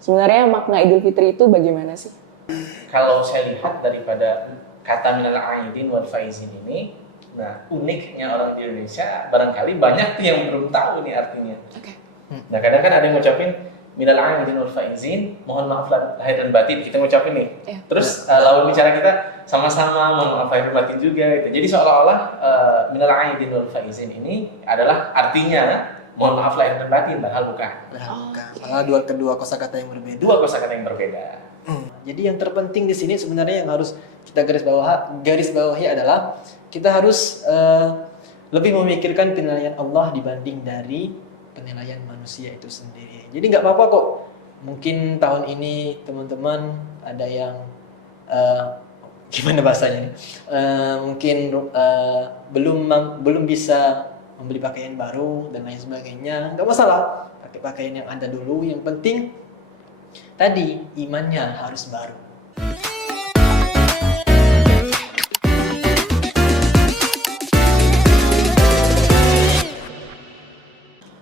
Sebenarnya makna Idul Fitri itu bagaimana sih? Kalau saya lihat daripada kata minal aidin wal faizin ini, nah uniknya orang di Indonesia barangkali banyak tuh yang belum tahu nih artinya. Oke. Nah kadang kan ada yang ngucapin minal aidin wal faizin, mohon maaf lahir dan batin, kita ngucapin nih. Iya. Terus lawan bicara kita sama-sama mohon maaf lahir dan batin juga gitu. Jadi seolah-olah minal aidin wal faizin ini adalah artinya mohon maaf lahir dan batin, padahal bukan. Malah kedua kosakata yang berbeda. Dua kosakata yang berbeda. Jadi yang terpenting di sini sebenarnya yang harus kita garis bawahi adalah kita harus lebih memikirkan penilaian Allah dibanding dari penilaian manusia itu sendiri. Jadi nggak apa-apa kok. Mungkin tahun ini teman-teman ada yang gimana bahasanya nih? Mungkin belum bisa membeli pakaian baru dan lain sebagainya. Nggak masalah, pakai pakaian yang ada dulu. Yang penting tadi imannya harus baru.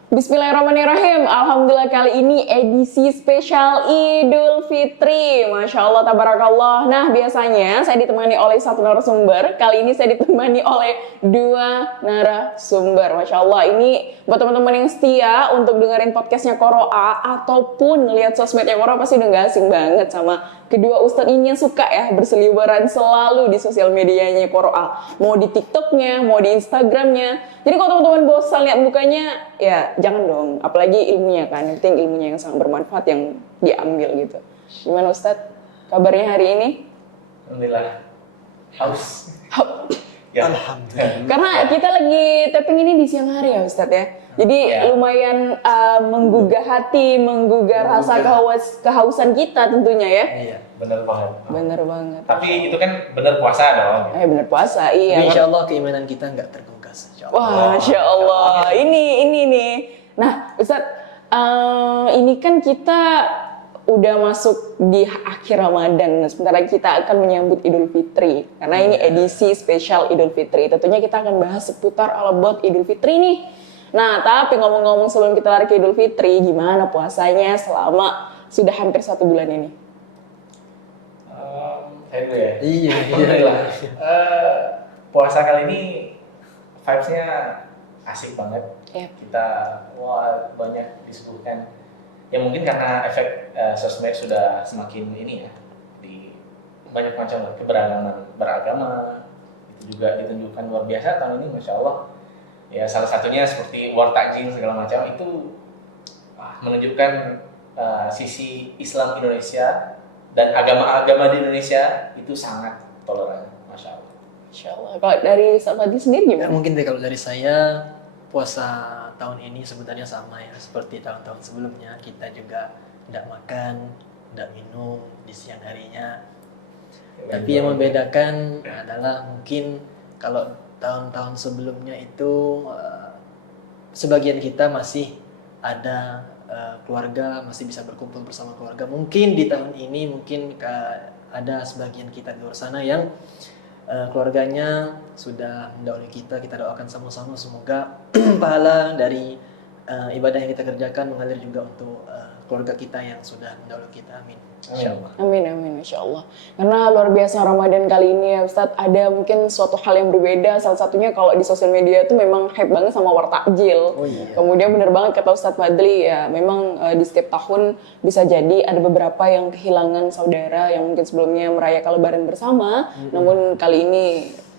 Bismillahirrahmanirrahim. Alhamdulillah kali ini edisi spesial Idul Fitri. Masya Allah, tabarakallah. Nah, biasanya saya ditemani oleh satu narasumber. Kali ini saya ditemani oleh dua narasumber. Masya Allah, ini buat teman-teman yang setia untuk dengerin podcastnya Qoro'a ataupun ngeliat sosmednya Qoro'a pasti udah gak asing banget sama kedua ustadz ini yang suka ya berseliweran selalu di sosial medianya Qoro'a. Mau di TikToknya, mau di Instagramnya. Jadi kalau teman-teman bosan lihat mukanya, ya jangan dong. Apalagi ilmunya kan, yang penting ilmunya yang sangat bermanfaat yang diambil gitu. Gimana Ustadz? Kabarnya hari ini? Alhamdulillah. Haus. Ya. Alhamdulillah. Karena kita lagi tapping ini di siang hari ya Ustadz ya. Jadi lumayan menggugah hati, menggugah rasa kehausan kita tentunya ya. Iya. Bener banget. Bener banget. Tapi itu kan bener puasa dong. Bener puasa, iya. Insya Allah keimanan kita nggak tergugah. Wah, Masya Allah. Ini nih. Nah, Ustadz, ini kan kita udah masuk di akhir Ramadan. Sebentar lagi kita akan menyambut Idul Fitri. Karena ini edisi spesial Idul Fitri. Tentunya kita akan bahas seputar all about Idul Fitri nih. Nah, tapi ngomong-ngomong sebelum kita lari ke Idul Fitri, gimana puasanya selama sudah hampir 1 bulan ini? Saya dulu ya? Iya. Alhamdulillah. Puasa kali ini vibes-nya asik banget. Yep. Kita banyak disuguhkan. Ya mungkin karena efek sosmed sudah semakin ini ya, di banyak macam keberagaman beragama itu juga ditunjukkan luar biasa tahun ini, Masya Allah. Ya salah satunya seperti war takjil segala macam itu menunjukkan sisi Islam Indonesia dan agama-agama di Indonesia itu sangat toleran, Masya Allah. Masya Allah. Kalau dari Ustadz Fadli sendiri Ya, gimana? mungkin deh kalau dari saya puasa tahun ini sebenarnya sama ya seperti tahun-tahun sebelumnya, kita juga tidak makan, tidak minum di siang harinya. Tapi yang membedakan adalah mungkin kalau tahun-tahun sebelumnya itu sebagian kita masih ada keluarga, masih bisa berkumpul bersama keluarga. Mungkin di tahun ini mungkin ada sebagian kita di luar sana yang keluarganya sudah mendahului kita doakan sama-sama semoga pahala dari ibadah yang kita kerjakan mengalir juga untuk keluarga kita yang sudah mendahului kita. Amin. Insyaallah. Amin, Masya Allah. Karena luar biasa Ramadan kali ini ya Ustadz, ada mungkin suatu hal yang berbeda. Salah satunya kalau di sosial media itu memang hype banget sama war takjil. Oh, iya. Kemudian bener banget kata Ustadz Fadli ya, memang di setiap tahun bisa jadi ada beberapa yang kehilangan saudara yang mungkin sebelumnya merayakan lebaran bersama, namun kali ini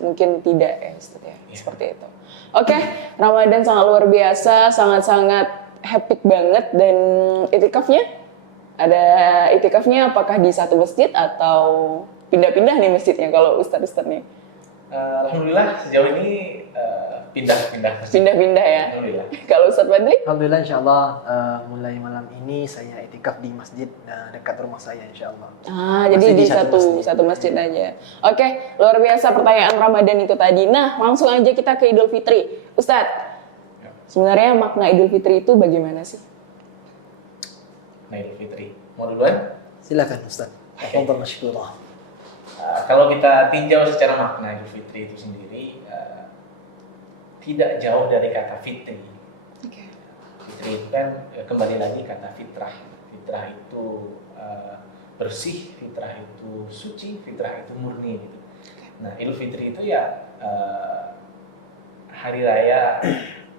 mungkin tidak ya Ustadz ya, seperti itu. Oke, Ramadan sangat luar biasa, sangat-sangat happy banget. Dan itikafnya? Ada itikafnya apakah di satu masjid atau pindah-pindah nih masjidnya kalau ustadz-ustadz nih? Alhamdulillah sejauh ini pindah-pindah. Pindah-pindah ya? Alhamdulillah. Kalau Ustadz Fadli? Alhamdulillah insyaallah mulai malam ini saya itikaf di masjid dekat rumah saya insyaallah. Jadi di satu masjid aja. Oke, luar biasa pertanyaan Ramadan itu tadi. Nah, langsung aja kita ke Idul Fitri. Ustadz, sebenarnya makna Idul Fitri itu bagaimana sih? Nah, Idul Fitri. Mau duluan? Silakan Ustaz. Afdal masykurullah. Kalau kita tinjau secara makna Idul Fitri itu sendiri tidak jauh dari kata fitri. Oke. Fitri itu kan kembali lagi kata fitrah. fitrah itu bersih, fitrah itu suci, fitrah itu murni gitu. Nah, Idul Fitri itu ya hari raya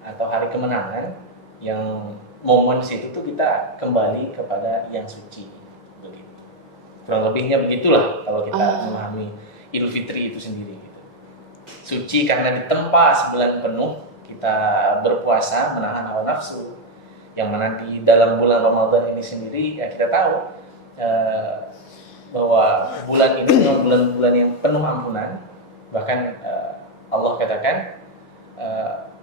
atau hari kemenangan yang momen situ tuh kita kembali kepada yang suci begitu. Kurang lebihnya begitulah kalau kita memahami Idul Fitri itu sendiri gitu. Suci karena ditempa sebulan penuh kita berpuasa menahan hawa nafsu, yang mana di dalam bulan Ramadan ini sendiri ya kita tahu bahwa bulan ini adalah bulan-bulan yang penuh ampunan. Bahkan Allah katakan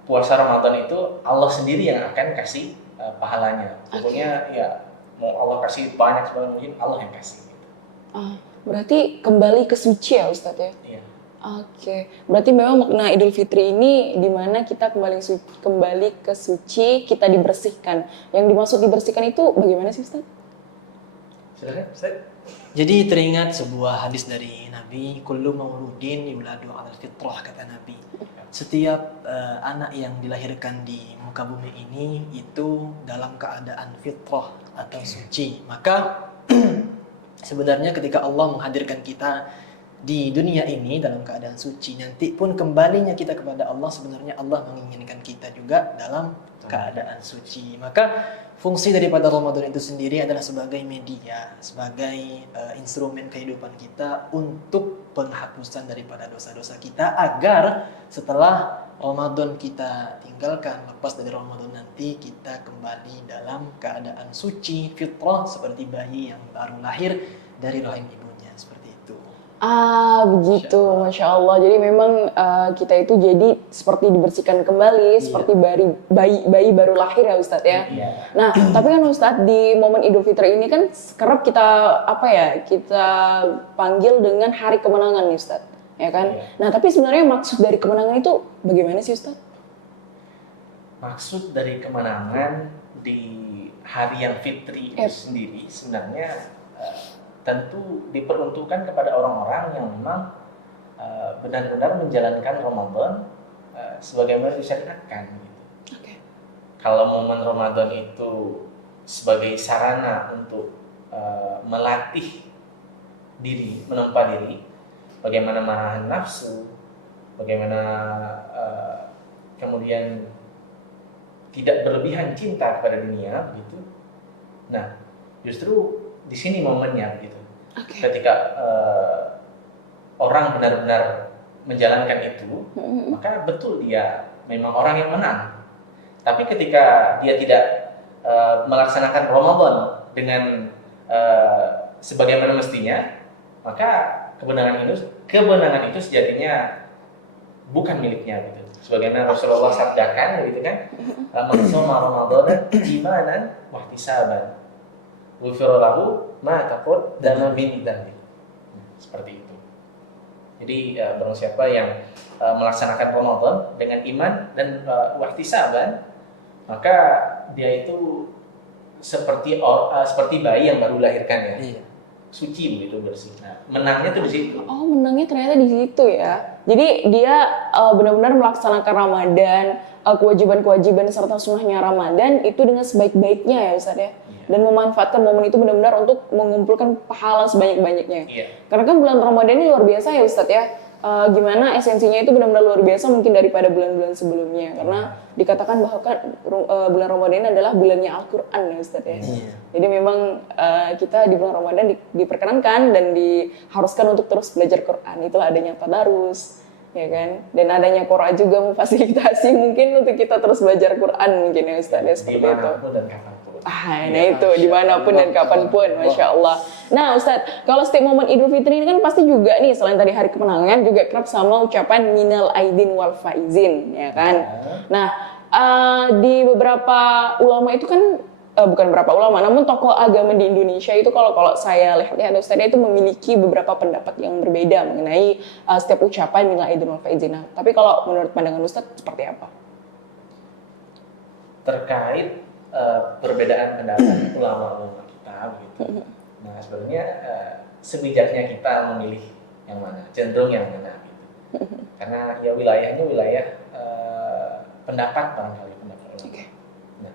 puasa Ramadan itu Allah sendiri yang akan kasih pahalanya. Pokoknya ya mau Allah kasih banyak sebanyak mungkin, Allah yang kasih gitu. Berarti kembali ke suci ya Ustadz ya? Iya. Oke, berarti memang makna Idul Fitri ini di mana kita kembali ke suci, kita dibersihkan. Yang dimaksud dibersihkan itu bagaimana sih Ustadz? Silakan, Ustaz. Jadi teringat sebuah hadis dari Nabi, kullu mauludin yuladu 'alal fitrah, kata Nabi. Setiap anak yang dilahirkan di muka bumi ini itu dalam keadaan fitrah atau suci. Maka sebenarnya ketika Allah menghadirkan kita di dunia ini dalam keadaan suci, nanti pun kembalinya kita kepada Allah, sebenarnya Allah menginginkan kita juga dalam keadaan suci. Maka fungsi daripada Ramadan itu sendiri adalah sebagai media, sebagai instrumen kehidupan kita untuk penghapusan daripada dosa-dosa kita, agar setelah Ramadan kita tinggalkan, lepas dari Ramadan nanti kita kembali dalam keadaan suci, fitrah, seperti bayi yang baru lahir dari rahim ibunya, seperti itu. Begitu, Masya Allah. Jadi memang kita itu jadi seperti dibersihkan kembali, seperti bayi baru lahir ya Ustadz ya. Iya. Nah, tapi kan Ustadz di momen Idul Fitri ini kan kerap kita kita panggil dengan hari kemenangan nih Ustadz, ya kan? Iya. Nah, tapi sebenarnya maksud dari kemenangan itu bagaimana sih Ustadz? Maksud dari kemenangan di hari yang fitri itu sendiri sebenarnya tentu diperuntukkan kepada orang-orang yang memang benar-benar menjalankan Ramadan sebagaimana disyariatkan gitu. Okay. Kalau momen Ramadan itu sebagai sarana untuk melatih diri, menempa diri, bagaimana menahan nafsu, bagaimana kemudian tidak berlebihan cinta kepada dunia gitu. Nah, justru di sini momennya gitu. Okay. Ketika orang benar-benar menjalankan itu, maka betul dia memang orang yang menang. Tapi ketika dia tidak melaksanakan Ramadan dengan sebagaimana mestinya, maka kemenangan itu sejatinya bukan miliknya gitu. Sebagaimana Rasulullah sabdakan gitu kan, "Man shoma Ramadan imanan wa ihtisaban, ghufira lahu ma taqaddama min dzambi." Seperti itu. Jadi barang siapa yang melaksanakan Ramadan dengan iman dan wahtisaban, maka dia itu seperti bayi yang baru dilahirkan ya. Iya. Suci begitu, bersih. Nah, menangnya tuh di situ. Oh, menangnya ternyata di situ ya. Jadi dia benar-benar melaksanakan Ramadan, kewajiban-kewajiban serta sunnahnya Ramadan itu dengan sebaik-baiknya ya Ustaz ya. Dan memanfaatkan momen itu benar-benar untuk mengumpulkan pahala sebanyak-banyaknya. Iya. Karena kan bulan Ramadan ini luar biasa ya Ustaz ya. Gimana esensinya itu benar-benar luar biasa mungkin daripada bulan-bulan sebelumnya. Karena dikatakan bahwa kan bulan Ramadan ini adalah bulannya Al-Quran ya Ustaz ya. Iya. Jadi memang kita di bulan Ramadan diperkenankan dan diharuskan untuk terus belajar Quran. Itulah adanya tadarus, ya kan? Dan adanya Quran juga memfasilitasi mungkin untuk kita terus belajar Quran mungkin ya Ustaz ya, seperti itu. Dimanapun dan kapanpun. Nah itu dimanapun dan kapanpun, Masya Allah. Nah Ustadz, kalau setiap momen Idul Fitri ini kan pasti juga nih selain tadi hari kemenangan juga kerap sama ucapan minal aidin wal faizin, ya kan? Nah di beberapa ulama itu kan bukan beberapa ulama, namun tokoh agama di Indonesia itu kalau saya lihat Ustadz itu memiliki beberapa pendapat yang berbeda mengenai setiap ucapan minal aidin wal faizin. Nah, tapi kalau menurut pandangan Ustadz seperti apa? Terkait perbedaan pendapat ulama-ulama kita begitu. Nah sebenarnya sebijaknya kita memilih yang mana, cenderung yang mana gitu. Karena ya wilayahnya wilayah pendapat barangkali pendapat ulama. Okay. Nah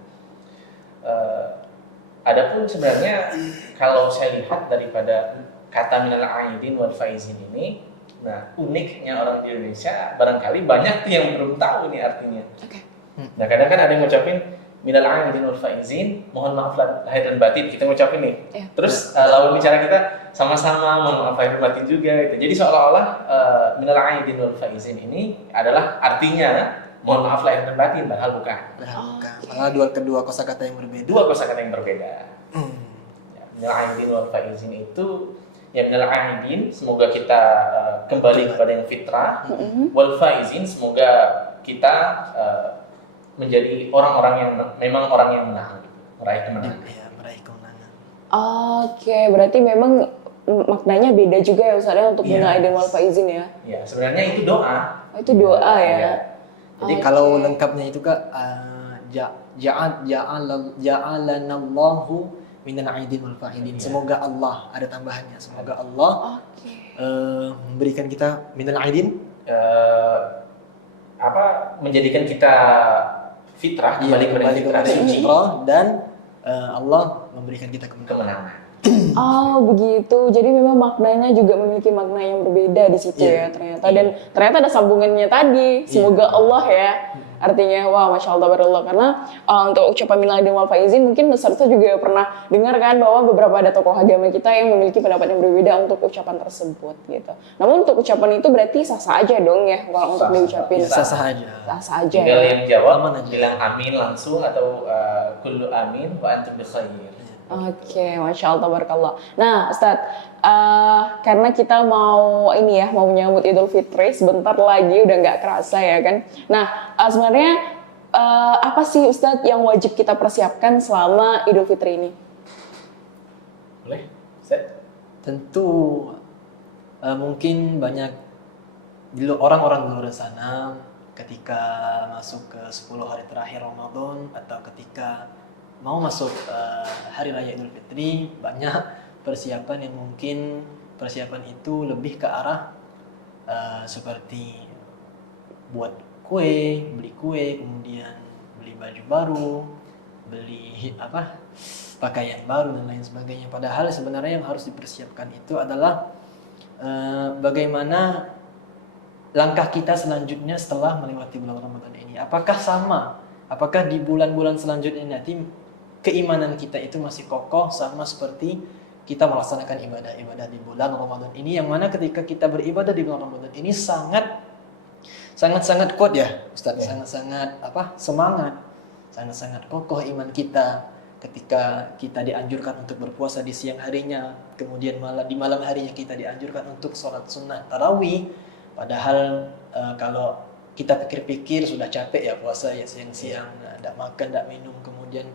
Adapun sebenarnya kalau saya lihat daripada kata minal aidin wal faizin ini, nah uniknya orang di Indonesia barangkali banyak tuh yang belum tahu nih artinya. Oke. Nah kadang kan ada yang ngucapin minal aidin wal faizin, mohon maaf lahir dan batin, kita ngucapin nih. Iya. Terus lawan bicara kita sama-sama mohon maaf lahir dan batin juga gitu. Jadi seolah-olah minal aidin wal faizin ini adalah artinya mohon maaf lahir dan batin, padahal bukan. Bukan. Malah kedua kosakata yang berbeda. Dua kosakata yang berbeda. Ya, minal aidin wal faizin itu ya minal aidin semoga kita kembali kepada yang fitrah, wal faizin semoga kita menjadi orang-orang yang memang orang yang menang, meraih kemenangan. Ya, meraih kemenangan. Oke, berarti memang maknanya beda juga ya Ustaz ya untuk Iya. minal aidin wal faizin ya. Ya sebenarnya itu doa. Oh, itu doa ya. Iya. Jadi Oke. kalau lengkapnya itu Kak, ja'alanallahu minal aidin wal fa'ilin. Iya. Semoga Allah, ada tambahannya. Semoga Allah Oke. memberikan kita minal aidin, Menjadikan kita fitrah, kembali kepada fitrah suci, fitrah, dan Allah memberikan kita kemenangan. kemenangan. Oh begitu, jadi memang maknanya juga memiliki makna yang berbeda di situ ya Iya. ternyata, dan ternyata ada sambungannya tadi, semoga Allah ya, artinya wah masya Allah tabarakallah, karena untuk ucapan minal aidin wal faizin mungkin Ustaz juga pernah dengar kan bahwa beberapa ada tokoh agama kita yang memiliki pendapat yang berbeda untuk ucapan tersebut gitu. Namun untuk ucapan itu berarti sah-sah aja dong ya kalau untuk Sah-sah. diucapin, Sah-sah aja. sah-sah aja Tinggal ya. yang jawab Aman aja. bilang amin langsung atau kullu amin wa antum bi khair. Oke, masya Allah tabarakallah. Nah, Ustadz, karena kita mau ini ya, mau menyambut Idul Fitri sebentar lagi, udah nggak kerasa ya kan. Nah, sebenarnya apa sih Ustadz yang wajib kita persiapkan selama Idul Fitri ini? Boleh? Set. Tentu mungkin banyak orang-orang di luar sana ketika masuk ke 10 hari terakhir Ramadan atau ketika mau masuk hari raya Idul Fitri, banyak persiapan yang mungkin persiapan itu lebih ke arah seperti buat kue, beli kue, kemudian beli baju baru, beli pakaian baru dan lain sebagainya. Padahal sebenarnya yang harus dipersiapkan itu adalah bagaimana langkah kita selanjutnya setelah melewati bulan Ramadan ini. Apakah sama? Apakah di bulan-bulan selanjutnya nanti keimanan kita itu masih kokoh sama seperti kita melaksanakan ibadah-ibadah di bulan Ramadan ini, yang mana ketika kita beribadah di bulan Ramadan ini sangat kuat ya Ustaz, sangat-sangat semangat, sangat-sangat kokoh iman kita ketika kita dianjurkan untuk berpuasa di siang harinya, kemudian di malam harinya kita dianjurkan untuk sholat sunnah tarawih, padahal kalau kita pikir-pikir sudah capek ya puasa ya siang-siang, tidak makan, tidak minum, kemudian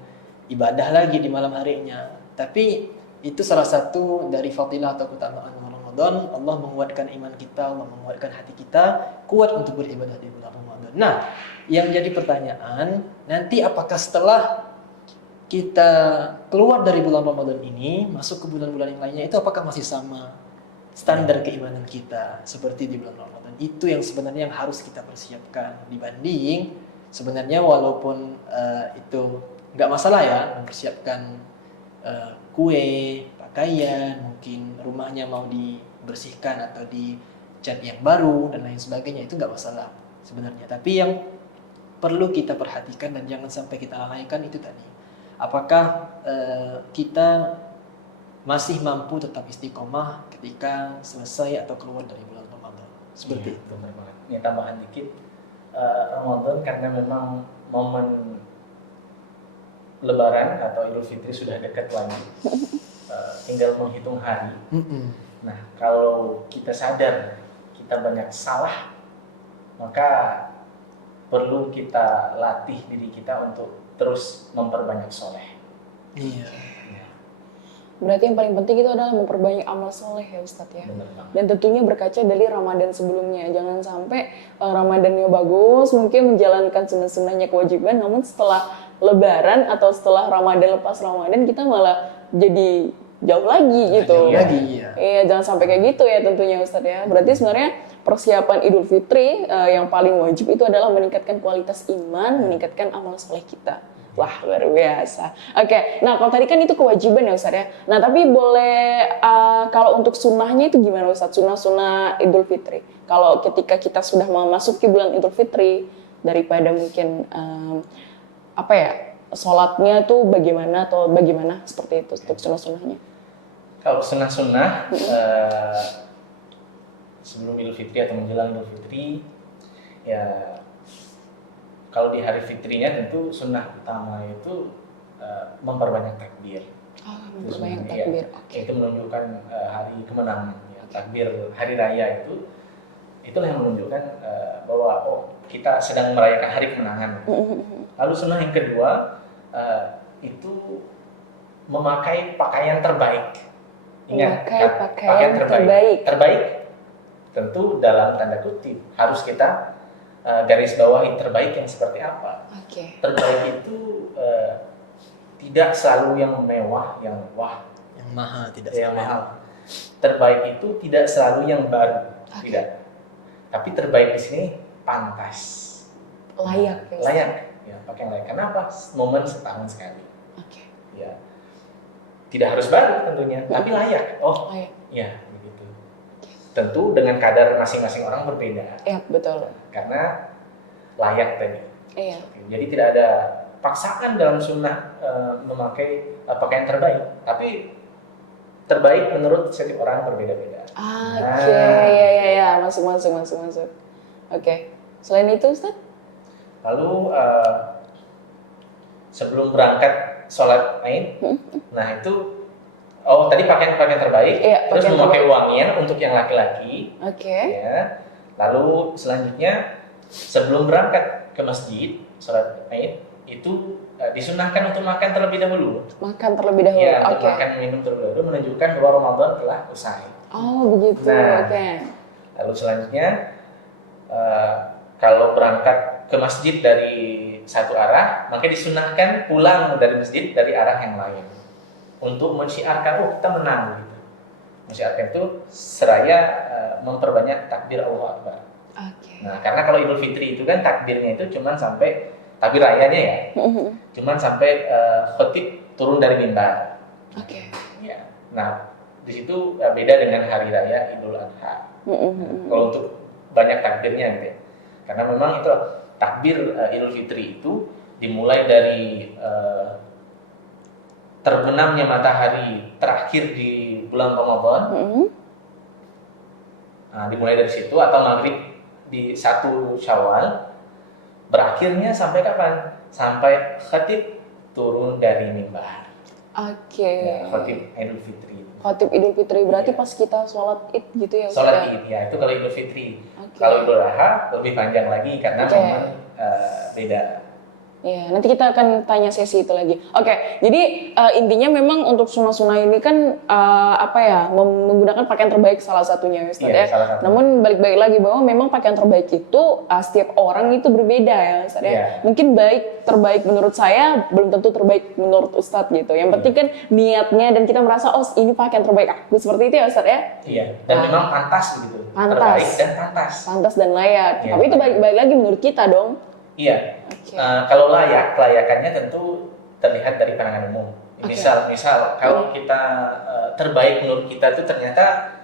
ibadah lagi di malam harinya. Tapi itu salah satu dari fadilah atau keutamaan Ramadan. Allah menguatkan iman kita, Allah menguatkan hati kita kuat untuk beribadah di bulan Ramadan. Nah, yang jadi pertanyaan, nanti apakah setelah kita keluar dari bulan Ramadan ini, masuk ke bulan-bulan yang lainnya, itu apakah masih sama standar keimanan kita seperti di bulan Ramadan? Itu yang sebenarnya yang harus kita persiapkan, dibanding sebenarnya walaupun itu nggak masalah ya mempersiapkan kue, pakaian, mungkin rumahnya mau dibersihkan atau dicat yang baru dan lain sebagainya, itu nggak masalah sebenarnya. Tapi yang perlu kita perhatikan dan jangan sampai kita lalaikan itu tadi, apakah kita masih mampu tetap istiqomah ketika selesai atau keluar dari bulan Ramadan, seperti itu. Benar banget. Ini tambahan dikit, Ramadan karena memang momen Lebaran atau Idul Fitri sudah dekat lagi, tinggal menghitung hari. Nah, kalau kita sadar kita banyak salah, maka perlu kita latih diri kita untuk terus memperbanyak soleh. Iya. Berarti yang paling penting itu adalah memperbanyak amal soleh ya Ustadz ya. Benar banget. Dan tentunya berkaca dari Ramadan sebelumnya. Jangan sampai Ramadannya bagus, mungkin menjalankan sunnah-sunnahnya kewajiban, namun setelah Lebaran atau setelah Ramadan, lepas Ramadan kita malah jadi jauh lagi gitu. Jauh lagi, iya. Iya, jangan sampai kayak gitu ya tentunya Ustadz ya. Berarti sebenarnya persiapan Idul Fitri yang paling wajib itu adalah meningkatkan kualitas iman, meningkatkan amal soleh kita. Wah, luar biasa. Oke, nah kalau tadi kan itu kewajiban ya Ustaz ya. Nah tapi boleh kalau untuk sunnahnya itu gimana Ustaz? Sunnah-sunnah Idul Fitri. Kalau ketika kita sudah memasuki bulan Idul Fitri, daripada mungkin apa ya, sholatnya tuh bagaimana atau bagaimana seperti itu untuk sunnah-sunnahnya? Kalau sunnah-sunnah sebelum Idul Fitri atau menjelang Idul Fitri, ya kalau di hari fitrinya tentu sunnah utama itu memperbanyak takbir. Oh, memperbanyak Itu takbir. ya, Oke. itu menunjukkan hari kemenangan. Ya. Takbir hari raya itulah yang menunjukkan bahwa kita sedang merayakan hari kemenangan. Lalu sunnah yang kedua itu memakai pakaian terbaik. Ingat, Memakai kan? pakaian terbaik. Terbaik tentu dalam tanda kutip harus kita garis bawahi terbaik yang seperti apa. Oke. Terbaik itu tidak selalu yang mewah, yang wah, Yang mahal tidak yang sampai. mahal. Terbaik itu tidak selalu yang baru, Oke. tidak. Tapi terbaik di sini pantas, Layak ya Ustaz? layak, ya pakai yang layak. Kenapa? Momen setahun sekali, Oke. ya. Tidak harus baru tentunya, tapi layak. Oh, Layak. ya begitu. Tentu dengan kadar masing-masing orang berbeda, Iya, betul. karena layak tadi. Iya. Jadi tidak ada paksaan dalam sunnah memakai pakaian terbaik, tapi terbaik menurut setiap orang berbeda-beda. Oke, ya, masuk. Oke. Selain itu Ustaz? Lalu sebelum berangkat sholat Aid, nah itu tadi pakaian terbaik, Iya, terus pakaian memakai wangian untuk yang laki-laki, Oke. ya. Lalu selanjutnya sebelum berangkat ke masjid sholat Aid itu disunahkan untuk makan terlebih dahulu. Makan terlebih dahulu. Ya, untuk Oke. makan minum terlebih dahulu menunjukkan bahwa Ramadan telah usai. Oh, begitu. Nah. Oke. Lalu selanjutnya kalau berangkat ke masjid dari satu arah, maka disunahkan pulang dari masjid dari arah yang lain untuk mensyiarkan kita menang gitu. Mensyiarkan itu seraya memperbanyak takbir Allahu Akbar. Oke. Nah, karena kalau Idul Fitri itu kan takbirnya itu cuman sampai takbir rayanya ya, cuman sampai khatib turun dari mimbar. Oke. Ya. Nah, di situ beda dengan hari raya Idul Adha. Kalau untuk banyak takbirnya gitu ya. Karena memang itu takbir Idul Fitri itu dimulai dari terbenamnya matahari terakhir di bulan Ramadan. Nah, dimulai dari situ atau maghrib di 1 Syawal, berakhirnya sampai kapan? Sampai khatib turun dari mimbar. Oke. Ya, khatib Idul Fitri. Khatib Idul Fitri berarti Iya. pas kita sholat Id gitu ya Ustaz? Sholat Id ya, itu kalau Idul Fitri. Oke. Kalau Idul Adha lebih panjang lagi karena Oke. momen beda. Iya, nanti kita akan tanya sesi itu lagi. Oke, jadi intinya memang untuk sunnah-sunnah ini kan apa ya, menggunakan pakaian terbaik salah satunya Ustaz Iya, ya. salah satu. Namun balik-balik lagi bahwa memang pakaian terbaik itu setiap orang itu berbeda ya Ustaz ya. Iya. Mungkin terbaik menurut saya belum tentu terbaik menurut Ustaz gitu. Yang penting kan niatnya dan kita merasa ini pakaian terbaik aku seperti itu ya Ustaz ya. Iya, dan Nah. memang pantas begitu. Pantas. Terbaik dan pantas. Pantas dan layak. Iya. Tapi itu balik lagi menurut kita dong. Iya. Oke. Kalau kelayakannya tentu terlihat dari pandangan umum. Oke. Misal kalau kita terbaik menurut kita itu ternyata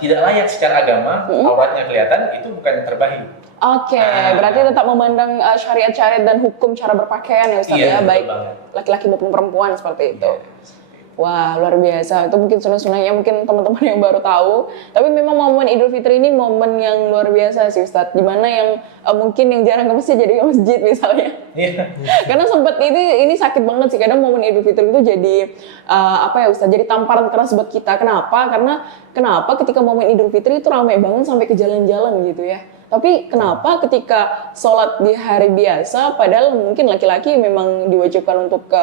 tidak layak secara agama, auratnya kelihatan, itu bukan yang terbaik. Oke, berarti tetap memandang syariat-syariat dan hukum cara berpakaian ya Ustaz ya, Iya, betul baik banget. laki-laki maupun perempuan seperti itu. Iya, seperti itu. Wah, luar biasa. Itu mungkin sunnah-sunnahnya mungkin teman-teman yang baru tahu. Tapi memang momen Idul Fitri ini momen yang luar biasa sih Ustaz. Dimana yang mungkin yang jarang ke masjid jadi ke masjid misalnya. Iya. Karena sempat ini sakit banget sih. Kadang momen Idul Fitri itu jadi apa ya Ustaz? Jadi tamparan keras buat kita. Kenapa? Karena ketika momen Idul Fitri itu ramai banget sampai ke jalan-jalan gitu ya. Tapi kenapa ketika sholat di hari biasa, padahal mungkin laki-laki memang diwajibkan untuk ke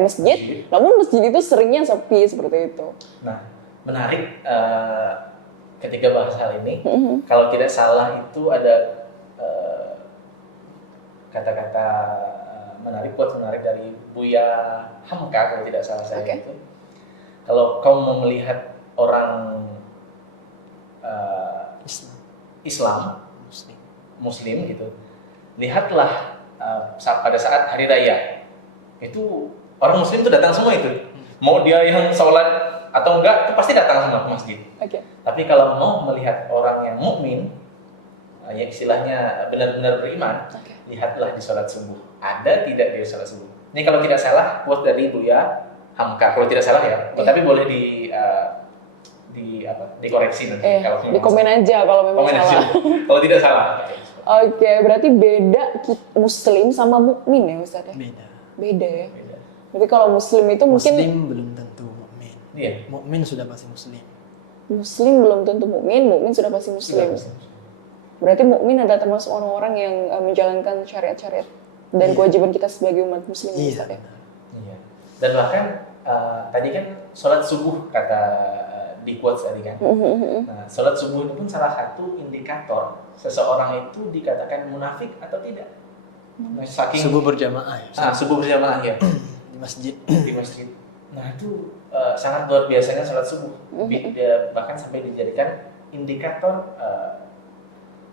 masjid, namun masjid itu seringnya sepi seperti itu. Nah, menarik ketika bahas hal ini, kalau tidak salah itu ada kata-kata quotes menarik dari Buya Hamka kalau tidak salah saya Oke. itu. Kalau kau mau melihat orang Islam Islam, Muslim. Muslim gitu, lihatlah pada saat hari raya itu orang muslim tuh datang semua itu. Mau dia yang sholat atau enggak itu pasti datang semua ke masjid. Oke. Tapi kalau mau melihat orang yang mukmin, yang istilahnya benar-benar beriman, Oke. lihatlah di sholat subuh. Ada tidak di sholat subuh? Ini kalau tidak salah, quote dari Buya Hamka. Kalau tidak salah ya, Iya. tapi boleh dikoreksi nanti. Kalau Di komen aja kalau memang Komen aja. salah. Kalau tidak salah. Oke, berarti beda muslim sama mukmin ya Ustaz ya? Beda. Beda ya. Beda. Berarti kalau muslim itu mungkin Muslim belum tentu mukmin. Iya. Mukmin sudah pasti muslim. muslim belum tentu mukmin, mukmin sudah pasti muslim. Berarti mukmin adalah termasuk orang-orang yang menjalankan syariat-syariat dan Iya. kewajiban kita sebagai umat muslim ya Iya. Ustaz ya. Benar. Iya. Dan bahkan tadi kan sholat subuh kata di quotes tadi kan. Nah, sholat subuh itu pun salah satu indikator seseorang itu dikatakan munafik atau tidak. Nah, saking Subuh berjamaah ya, Ustaz? subuh berjamaah ya Di masjid. di masjid. Nah itu sangat luar biasanya sholat subuh. Bahkan sampai dijadikan indikator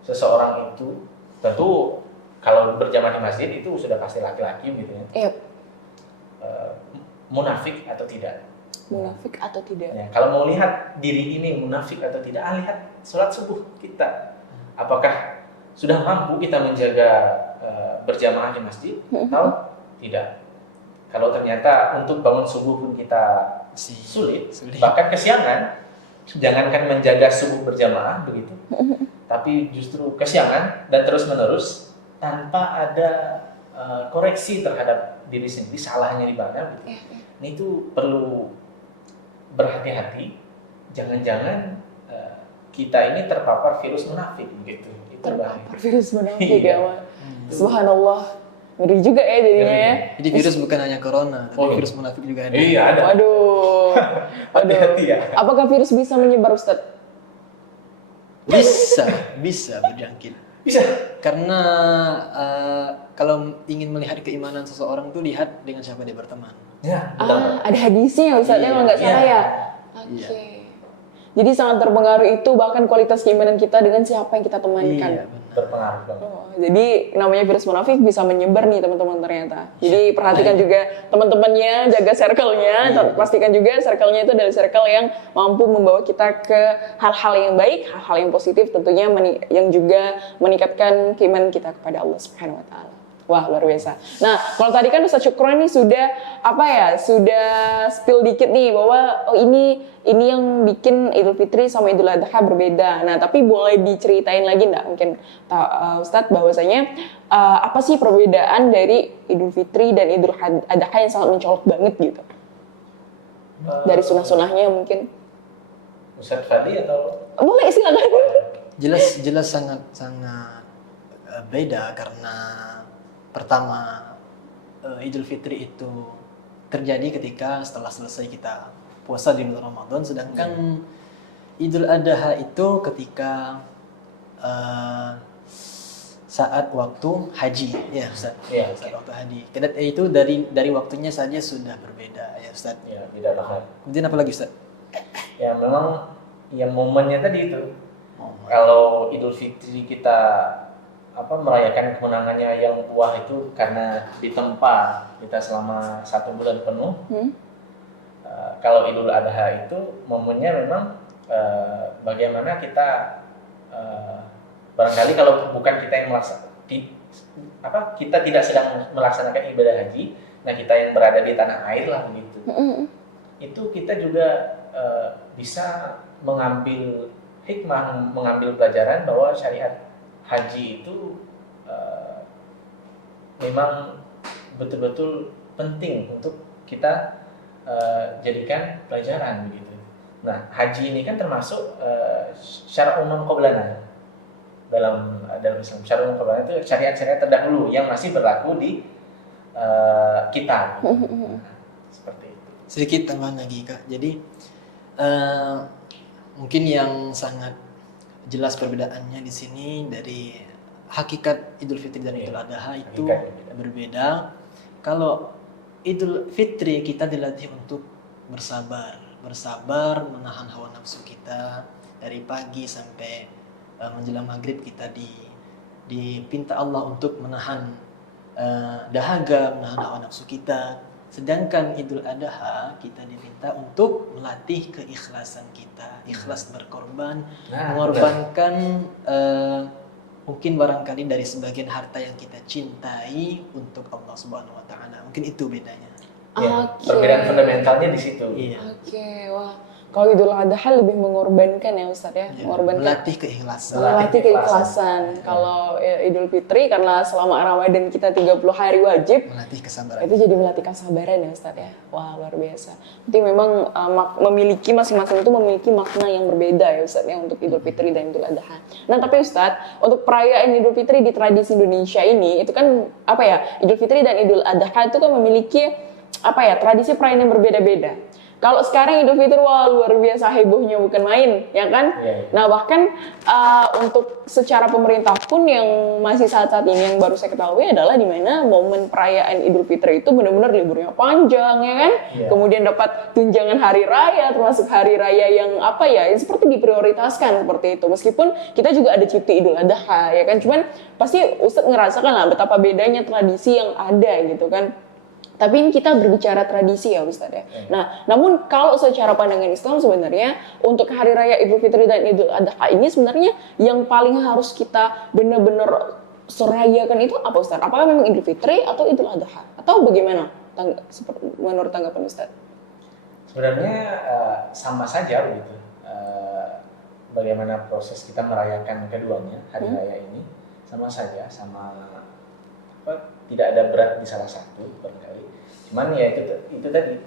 seseorang itu tentu kalau berjamaah di masjid itu sudah pasti laki-laki gitu ya. Iya, Munafik atau tidak. munafik atau tidak? Ya, kalau mau lihat diri ini munafik atau tidak, lihat sholat subuh kita. Apakah sudah mampu kita menjaga berjamaah di masjid atau tidak? Kalau ternyata untuk bangun subuh pun kita sulit, bahkan kesiangan, jangankan menjaga subuh berjamaah begitu, tapi justru kesiangan dan terus-menerus tanpa ada koreksi terhadap diri sendiri, salahnya di mana gitu. Nah, itu perlu berhati-hati, jangan-jangan kita ini terpapar virus munafik begitu. Itu bahaya. Terpapar virus munafik Iya. ya, Mak. Subhanallah. Ngeri juga ya jadinya ya. Jadi virus bukan hanya corona, tapi Oh, iya. virus munafik juga ada. Iya ada. Waduh. Hati-hati ya. Apakah virus bisa menyebar Ustaz? Bisa berjangkit. Bisa. Karena kalau ingin melihat keimanan seseorang tuh lihat dengan siapa dia berteman. Ya, benar. Ada hadisnya ya Ustaz ya, kalau nggak salah Iya. ya. Oke. Jadi sangat terpengaruh itu bahkan kualitas keimanan kita dengan siapa yang kita temankan. Iya, benar. Berpengaruh banget. Oh, jadi namanya virus munafik bisa menyebar nih teman-teman ternyata. Jadi perhatikan juga teman-temannya, jaga circle-nya, pastikan juga circle-nya itu adalah circle yang mampu membawa kita ke hal-hal yang baik, hal-hal yang positif tentunya yang juga meningkatkan keimanan kita kepada Allah Subhanahu wa taala. Wah, luar biasa. Nah, kalau tadi kan Ustaz Syukron nih sudah sudah spill dikit nih bahwa ini yang bikin Idul Fitri sama Idul Adha berbeda. Nah, tapi boleh diceritain lagi nggak mungkin Ustadz bahwasanya apa sih perbedaan dari Idul Fitri dan Idul Adha yang sangat mencolok banget gitu? Dari sunah-sunahnya mungkin. Ustadz Fadli atau Boleh silakan. Jelas sangat beda karena pertama Idul Fitri itu terjadi ketika setelah selesai kita puasa di bulan Ramadan, sedangkan Idul Adha itu ketika saat waktu haji, ya Ustaz. Iya, Saat waktu haji. Itu dari waktunya saja sudah berbeda ya Ustaz. ya tidak banget. Kemudian apa lagi Ustaz? Ya memang ya momennya tadi itu. Kalau Idul Fitri kita merayakan kemenangannya yang wah itu karena ditempa kita selama 1 bulan penuh. Kalau Idul Adha itu momennya memang bagaimana kita barangkali kalau bukan kita yang kita tidak sedang melaksanakan ibadah haji, nah kita yang berada di tanah air lah begitu. Itu kita juga bisa mengambil hikmah, mengambil pelajaran bahwa syariat haji itu memang betul-betul penting untuk kita jadikan pelajaran begitu. Nah, haji ini kan termasuk syara' umum qoblana dalam Islam. Syara' umum qoblana itu syariat-syariat terdahulu yang masih berlaku di kita. Seperti itu. Sedikit tambahan lagi Kak. Jadi mungkin yang sangat jelas perbedaannya di sini dari hakikat Idul Fitri dan Idul Adha itu berbeda. Kalau Idul Fitri kita dilatih untuk bersabar menahan hawa nafsu kita dari pagi sampai menjelang maghrib kita dipinta Allah untuk menahan dahaga, menahan hawa nafsu kita. Sedangkan Idul Adha kita diminta untuk melatih keikhlasan kita, ikhlas berkorban, mengorbankan mungkin barangkali dari sebagian harta yang kita cintai untuk Allah Subhanahu wa taala. Mungkin itu bedanya. Ya, Oke. perbedaan fundamentalnya di situ. Iya. Oke, wah. Kalau Idul Adha lebih mengorbankan ya Ustadz ya, Ya, mengorbankan. melatih keikhlasan. Melatih keikhlasan. Kalau Idul Fitri karena selama Ramadan kita 30 hari wajib, Melatih kesabaran. itu jadi melatih kesabaran ya Ustadz ya. Wah, luar biasa. Jadi memang memiliki masing-masing itu memiliki makna yang berbeda ya Ustadz ya untuk Idul Fitri dan Idul Adha. Nah, tapi Ustadz, untuk perayaan Idul Fitri di tradisi Indonesia ini itu kan apa ya? Idul Fitri dan Idul Adha itu kan memiliki apa ya? Tradisi perayaan yang berbeda-beda. Kalau sekarang Idul Fitri, wah luar biasa hebohnya bukan main, ya kan? Iya. Nah bahkan untuk secara pemerintah pun yang masih saat-saat ini yang baru saya ketahui adalah di mana momen perayaan Idul Fitri itu benar-benar liburnya panjang, ya kan? Iya. Kemudian dapat tunjangan hari raya, termasuk hari raya yang apa ya, yang seperti diprioritaskan seperti itu. Meskipun kita juga ada cuti Idul Adha, ya kan? Cuman pasti Ustadz ngerasakan lah betapa bedanya tradisi yang ada gitu kan. Tapi ini kita berbicara tradisi ya Ustadz ya. Nah, namun kalau secara pandangan Islam sebenarnya untuk Hari Raya Idul Fitri dan Idul Adha ini sebenarnya yang paling harus kita benar-benar serayakan itu apa Ustadz? Apakah memang Idul Fitri atau Idul Adha? Atau bagaimana menurut tanggapan Ustadz? Sebenarnya sama saja begitu. Bagaimana proses kita merayakan keduanya hari raya ini sama saja, sama tidak ada berat di salah satu barangkali. Cuman ya itu tadi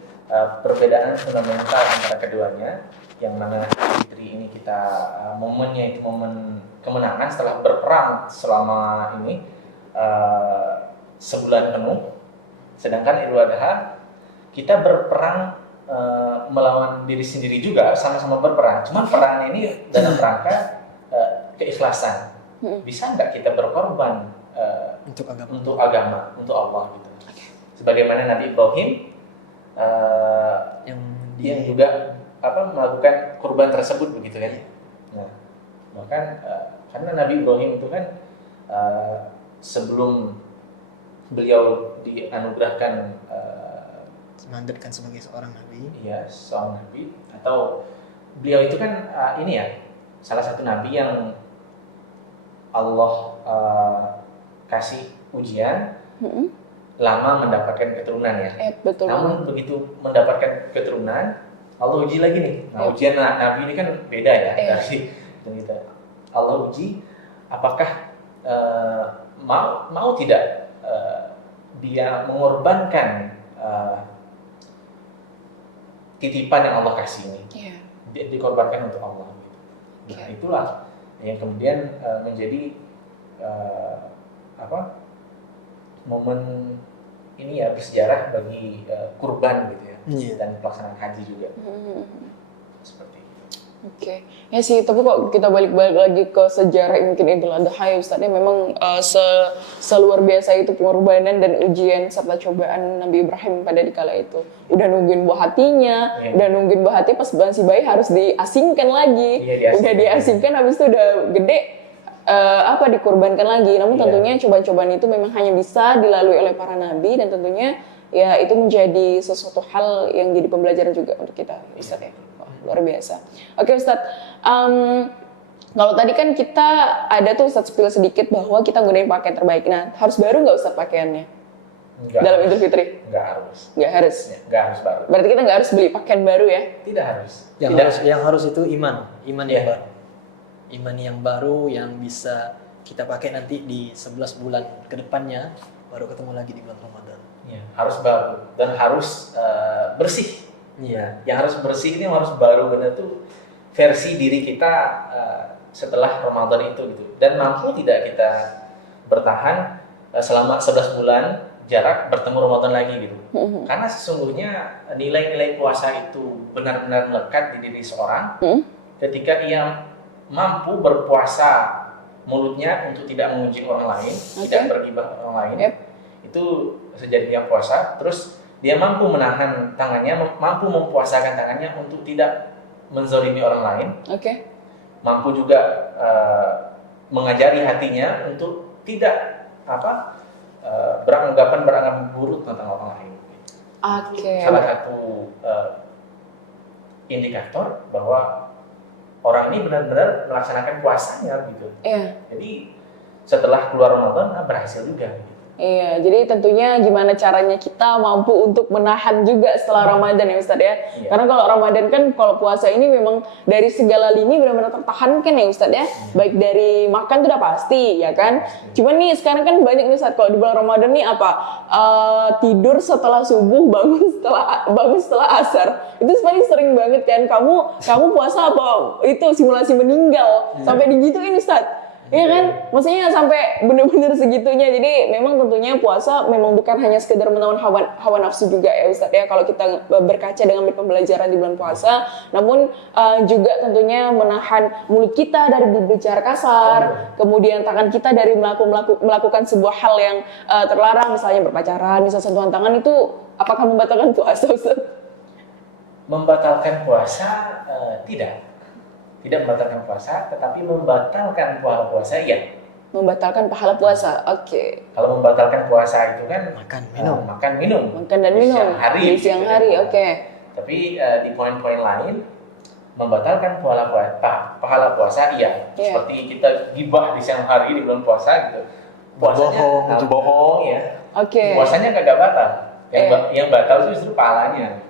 perbedaan fundamental antara keduanya. Yang mana Fitri ini kita momennya itu momen kemenangan setelah berperang selama ini sebulan penuh. Sedangkan Idul Adha kita berperang melawan diri sendiri juga, sama-sama berperang. Cuman perang ini dalam rangka keikhlasan. Bisa nggak kita berkorban untuk agama, untuk Allah gitu. Sebagaimana Nabi Ibrahim yang juga melakukan kurban tersebut begitu kan. Nah, bahkan karena Nabi Ibrahim itu kan sebelum beliau dianugerahkan dimandatkan sebagai seorang nabi. Iya, seorang nabi, atau beliau itu kan ini ya salah satu nabi yang Allah kasih ujian lama mendapatkan keturunan ya. Betul. Namun begitu mendapatkan keturunan, Allah uji lagi nih. Nah, ujian nabi ini kan beda ya dari kita. Allah uji apakah mau tidak dia mengorbankan titipan yang Allah kasih ini. Dikorbankan untuk Allah gitu. Nah, itulah yang kemudian menjadi momen ini ya bersejarah bagi kurban gitu ya, dan pelaksanaan haji juga. Seperti itu. Oke, ya sih, tapi kok kita balik-balik lagi ke sejarah mungkin Idul Adha ya Ustadz, memang seluar biasa itu pengorbanan dan ujian serta cobaan Nabi Ibrahim pada dikala itu. Udah nungguin buah hatinya, udah nungguin buah hati pas masih bayi harus diasingkan lagi. Udah diasingkan, habis itu udah gede dikorbankan lagi. Namun tentunya cobaan-cobaan itu memang hanya bisa dilalui oleh para nabi, dan tentunya ya itu menjadi sesuatu hal yang jadi pembelajaran juga untuk kita Ustadz ya. Luar biasa. Oke Ustadz, kalau tadi kan kita ada tuh Ustadz spill sedikit bahwa kita gunain pakaian terbaik. Nah, harus baru nggak Ustadz pakaiannya? Enggak. Dalam Idul Fitri? Nggak harus. Nggak harus? Ya, nggak harus baru. Berarti kita nggak harus beli pakaian baru ya? Tidak harus. Yang harus itu iman yang baru. Iman yang baru yang bisa kita pakai nanti di 11 bulan ke depannya, baru ketemu lagi di bulan Ramadan. Ya, harus baru dan harus bersih. Iya. Yang harus bersih ini harus baru, benar tuh versi diri kita setelah Ramadan itu gitu. Dan mampu tidak kita bertahan selama 11 bulan jarak bertemu Ramadan lagi gitu. Karena sesungguhnya nilai-nilai puasa itu benar-benar melekat di diri seorang ketika ia mampu berpuasa mulutnya untuk tidak mengunjing orang lain, tidak bergibah orang lain. Itu sejatinya puasa. Terus dia mampu menahan tangannya, mampu mempuasakan tangannya untuk tidak menzalimi orang lain. Mampu juga mengajari hatinya untuk tidak beranggapan buruk tentang orang lain. Oke. Salah satu indikator bahwa orang ini benar-benar melaksanakan puasanya gitu. Iya. Jadi setelah keluar Ramadan berhasil juga. Gitu. Iya, jadi tentunya gimana caranya kita mampu untuk menahan juga setelah Ramadan ya Ustadz ya. Iya. Karena kalau Ramadan kan, kalau puasa ini memang dari segala lini benar-benar tertahankan ya Ustadz ya. Baik dari makan itu udah pasti ya kan. Cuman nih sekarang kan banyak nih Ustadz, kalau di bulan Ramadan nih apa? Tidur setelah subuh, bangun setelah asar. Itu paling sering banget kan. Kamu puasa apa? Itu simulasi meninggal. Sampai digituin Ustadz. Iya kan, maksudnya sampai bener-bener segitunya. Jadi memang tentunya puasa memang bukan hanya sekedar menawan hawa nafsu juga ya Ustadz ya. Kalau kita berkaca dengan pembelajaran di bulan puasa, namun juga tentunya menahan mulut kita dari berbicara kasar, kemudian tangan kita dari melakukan sebuah hal yang terlarang, misalnya berpacaran, misalnya sentuhan tangan, itu apakah membatalkan puasa Ustadz? Membatalkan puasa tidak membatalkan puasa, tetapi membatalkan pahala puasa iya. Membatalkan pahala puasa, oke. Kalau membatalkan puasa itu kan Makan, minum. Makan dan minum di siang hari, gitu. oke. Tapi di poin-poin lain membatalkan pahala puasa iya. Seperti kita gibah di siang hari di bulan puasa gitu. Puasanya bohong ya. Oke. Puasanya kagak batal. Yang batal justru pahalanya.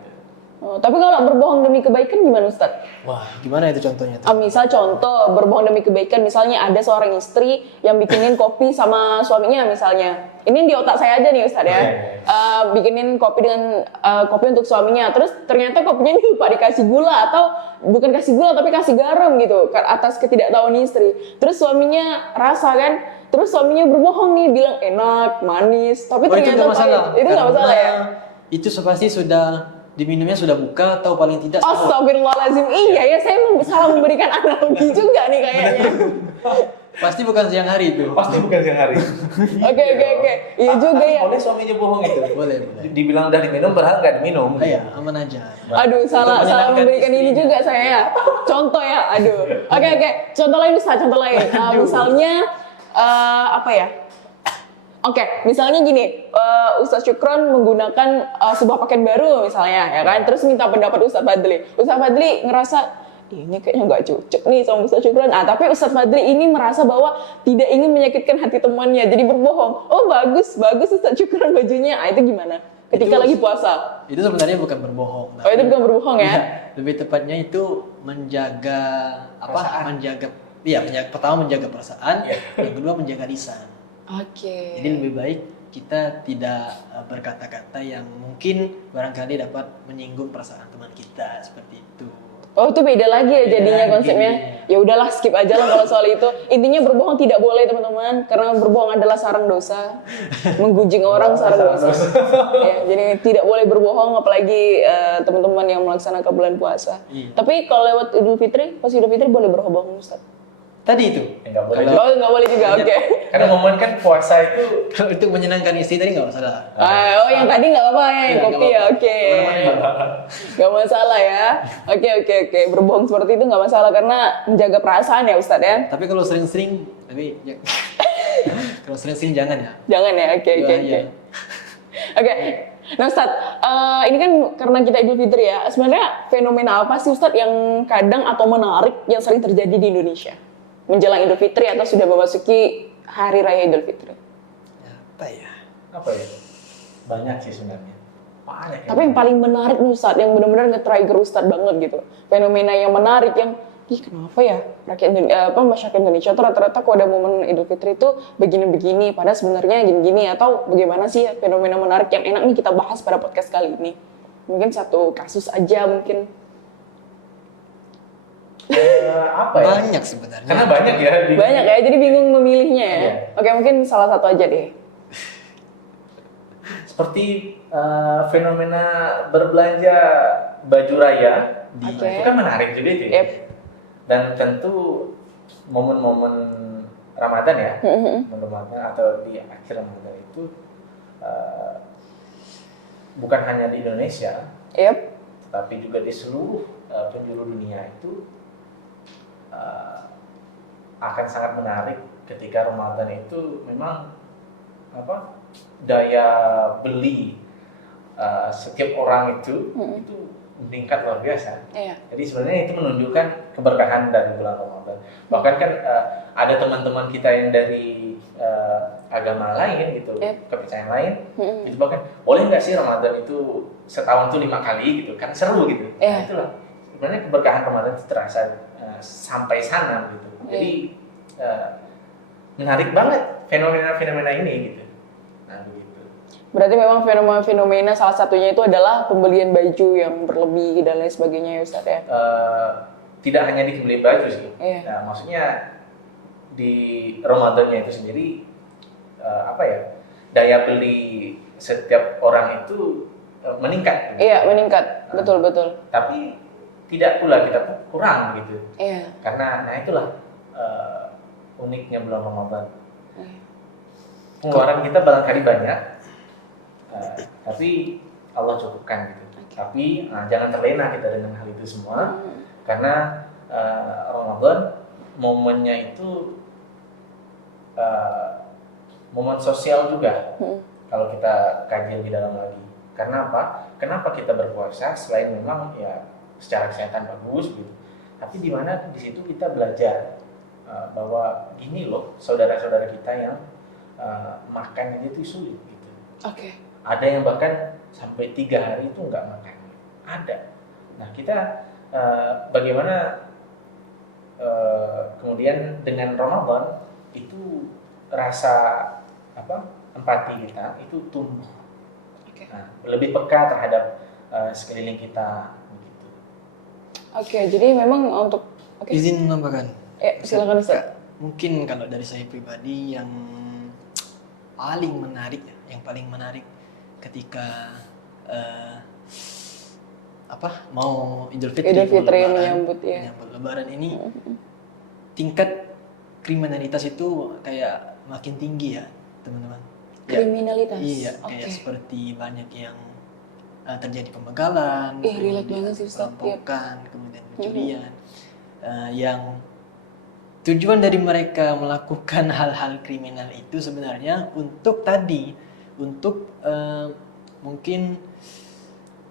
Oh, tapi kalau berbohong demi kebaikan gimana Ustadz? Wah, gimana itu contohnya tuh? Misal contoh berbohong demi kebaikan, misalnya ada seorang istri yang bikinin kopi sama suaminya misalnya. Ini di otak saya aja nih Ustadz ya. Bikinin kopi dengan kopi untuk suaminya. Terus ternyata kopinya ini lupa dikasih gula, atau bukan kasih gula tapi kasih garam gitu atas ketidaktahuan istri. Terus suaminya rasa kan, terus suaminya berbohong nih, bilang enak, manis, tapi ternyata itu nggak masalah. Itu nggak masalah ya? Itu pasti sudah diminumnya sudah buka atau paling tidak. Astagfirullahaladzim, iya ya, saya salah memberikan analogi juga nih kayaknya. Pasti bukan siang hari itu. Pasti bukan siang hari. Oke, iya juga ya. Boleh suaminya bohong itu. Boleh. Dibilang udah diminum, padahal nggak diminum. Iya, aman aja. Aduh, salah memberikan ini juga saya ya. Contoh ya, aduh. Oke. Contoh lain Ustaz, misalnya apa ya? Oke, misalnya gini, Ustadz Syukron menggunakan sebuah pakaian baru misalnya, ya kan? Terus minta pendapat Ustadz Fadli. Ustadz Fadli ngerasa, ini kayaknya nggak cocok nih sama Ustadz Syukron. Tapi Ustadz Fadli ini merasa bahwa tidak ingin menyakitkan hati temannya, jadi berbohong. Oh bagus Ustadz Syukron bajunya. Itu gimana? Ketika lagi puasa. Itu sebenarnya bukan berbohong. Oh, itu bukan berbohong ya? Lebih tepatnya itu menjaga perasaan. Pertama menjaga perasaan, yang kedua menjaga lisan. Oke. Jadi lebih baik kita tidak berkata-kata yang mungkin barangkali dapat menyinggung perasaan teman kita, seperti itu. Oh, itu beda lagi ya jadinya lagi. konsepnya. Ya udahlah, skip aja lah kalau soal itu. Intinya berbohong tidak boleh teman-teman, karena berbohong adalah sarang dosa. Menggunjing orang sarang dosa. Ya, jadi tidak boleh berbohong, apalagi teman-teman yang melaksanakan bulan puasa. Iya. Tapi kalau lewat Idul Fitri, pas Idul Fitri boleh berbohong Ustaz. Tadi itu. Nggak boleh. Oh, nggak boleh juga, oke. Karena momen kan puasa itu Kalau itu menyenangkan istri tadi nggak masalah. Oh, yang tadi nggak apa-apa ya, yang kopi ya, oke. Nggak masalah ya. Oke. Berbohong seperti itu nggak masalah karena menjaga perasaan ya Ustadz ya. Tapi kalau sering-sering, kalau sering-sering jangan ya. Jangan ya, oke. Oke. Nah Ustadz, ini kan karena kita Idul Fitri ya, sebenarnya fenomena apa sih Ustadz yang kadang atau menarik yang sering terjadi di Indonesia menjelang Idul Fitri atau sudah memasuki Hari Raya Idul Fitri? apa ya? Banyak sih sebenarnya. Banyak. Tapi yang paling menarik nih Ustadz, yang benar-benar nge-trigger Ustadz banget gitu. Fenomena yang menarik yang, kenapa ya masyarakat Indonesia tuh rata-rata kalau ada momen Idul Fitri itu begini-begini, padahal sebenarnya gini-gini, atau bagaimana sih fenomena menarik yang enak nih kita bahas pada podcast kali ini? Mungkin satu kasus aja mungkin. Apa ya? Banyak sebenarnya. Karena banyak ya. Banyak ya, jadi bingung memilihnya ya. Iya. Oke, mungkin salah satu aja deh. Seperti fenomena berbelanja baju raya, Oke. itu kan menarik juga itu. Yep. Dan tentu momen-momen Ramadan ya, momen Ramadan atau di akhir Ramadan itu bukan hanya di Indonesia, Yep. tapi juga di seluruh penjuru dunia itu akan sangat menarik ketika Ramadan itu memang daya beli setiap orang itu meningkat luar biasa. Iya. Jadi sebenarnya itu menunjukkan keberkahan dari bulan Ramadan. Bahkan kan ada teman-teman kita yang dari agama lain gitu, kepercayaan lain, itu bahkan boleh nggak sih Ramadan itu setahun tuh 5 kali gitu, kan seru gitu. Nah, itulah sebenarnya keberkahan Ramadan itu terasa sampai sana gitu. Jadi menarik banget fenomena-fenomena ini gitu. Nah begitu. Berarti memang fenomena salah satunya itu adalah pembelian baju yang berlebih dan lain sebagainya ya Ustaz ya? Tidak hanya di pembelian baju sih. Nah maksudnya di Ramadannya itu sendiri daya beli setiap orang itu meningkat. Iya meningkat, betul. Tapi tidak pula kita kurang gitu. Iya. Karena itulah uniknya bulan Ramadan. Pengeluaran kita barangkali banyak, tapi Allah cukupkan gitu. Tapi jangan terlena kita dengan hal itu semua, karena Ramadan momennya itu momen sosial juga. Kalau kita kaji lebih dalam lagi. Karena apa? Kenapa kita berpuasa selain memang ya secara kesehatan bagus gitu, tapi di mana di situ kita belajar bahwa gini loh saudara-saudara kita yang makan aja itu sulit gitu. Ada yang bahkan sampai 3 hari itu nggak makan. Ada. Nah kita bagaimana kemudian dengan Ramadan itu rasa empati kita itu tumbuh. Nah, lebih peka terhadap sekeliling kita. Jadi memang untuk izin menambahkan. Silakan Ustaz. Mungkin kalau dari saya pribadi yang paling menarik ketika mau Idul Fitri menyambut Lebaran ini, tingkat kriminalitas itu kayak makin tinggi ya teman-teman. Kriminalitas? Iya, kayak seperti banyak yang terjadi pembegalan, perampokan, kemudian pencurian, yang tujuan dari mereka melakukan hal-hal kriminal itu sebenarnya untuk mungkin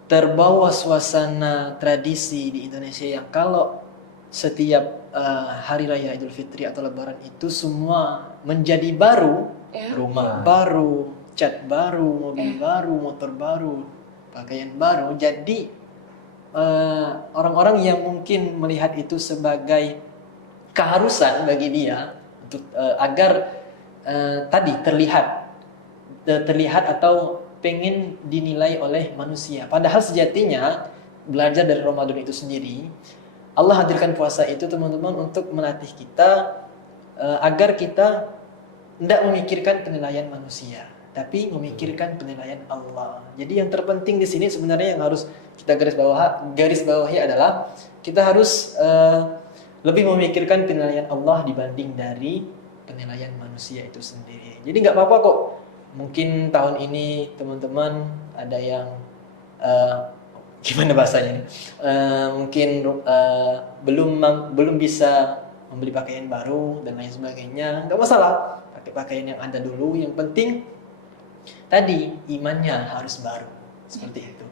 terbawa suasana tradisi di Indonesia yang kalau setiap hari raya Idul Fitri atau Lebaran itu semua menjadi baru, rumah baru, cat baru, mobil baru, motor baru, pakaian baru. Jadi orang-orang yang mungkin melihat itu sebagai keharusan bagi dia untuk agar terlihat atau pengen dinilai oleh manusia. Padahal sejatinya belajar dari Ramadan itu sendiri, Allah hadirkan puasa itu teman-teman untuk melatih kita agar kita tidak memikirkan penilaian manusia, tapi memikirkan penilaian Allah. Jadi yang terpenting di sini sebenarnya yang harus kita garis bawahi adalah kita harus lebih memikirkan penilaian Allah dibanding dari penilaian manusia itu sendiri. Jadi nggak apa-apa kok. Mungkin tahun ini teman-teman ada yang gimana bahasanya nih? Mungkin belum bisa membeli pakaian baru dan lain sebagainya. Nggak masalah, pakai pakaian yang ada dulu. Yang penting tadi imannya harus baru, seperti itu.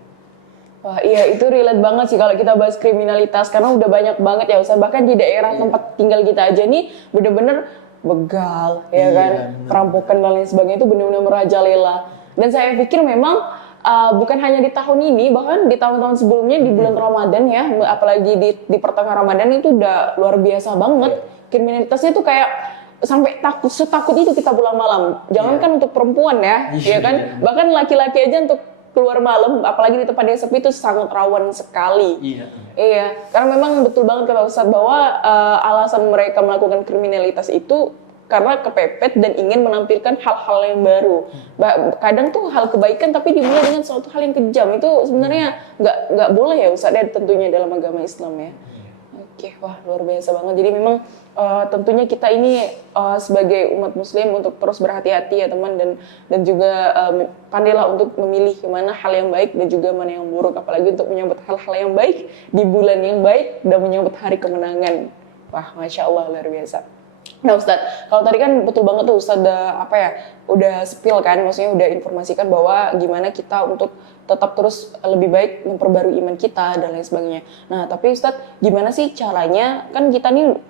Wah iya, itu relate banget sih kalau kita bahas kriminalitas, karena udah banyak banget ya Ustaz. Bahkan di daerah tempat tinggal kita aja nih bener-bener begal, ya kan, perampokan dan lain sebagainya itu benar-benar merajalela. Dan saya pikir memang bukan hanya di tahun ini, bahkan di tahun-tahun sebelumnya di bulan Ramadan ya, apalagi di pertengahan Ramadan itu udah luar biasa banget. Kriminalitasnya tuh kayak sampai setakut itu kita pulang malam. Jangankan untuk perempuan ya, ya kan, bahkan laki-laki aja untuk keluar malam, apalagi di tempat yang sepi itu sangat rawan sekali. Iya, karena memang betul banget kata Ustadz bahwa alasan mereka melakukan kriminalitas itu karena kepepet dan ingin menampilkan hal-hal yang baru. Kadang tuh hal kebaikan tapi dimulai dengan suatu hal yang kejam, itu sebenarnya nggak boleh ya Ustadz ya, tentunya dalam agama Islam ya. Oke, wah luar biasa banget. Jadi memang tentunya kita ini sebagai umat muslim untuk terus berhati-hati ya teman, dan juga pandailah untuk memilih mana hal yang baik dan juga mana yang buruk, apalagi untuk menyambut hal-hal yang baik di bulan yang baik dan menyambut hari kemenangan. Wah, Masya Allah luar biasa. Nah Ustadz, kalau tadi kan betul banget tuh Ustadz udah spill kan, maksudnya udah informasikan bahwa gimana kita untuk tetap terus lebih baik memperbarui iman kita dan lain sebagainya. Nah tapi Ustadz, gimana sih caranya, kan kita nih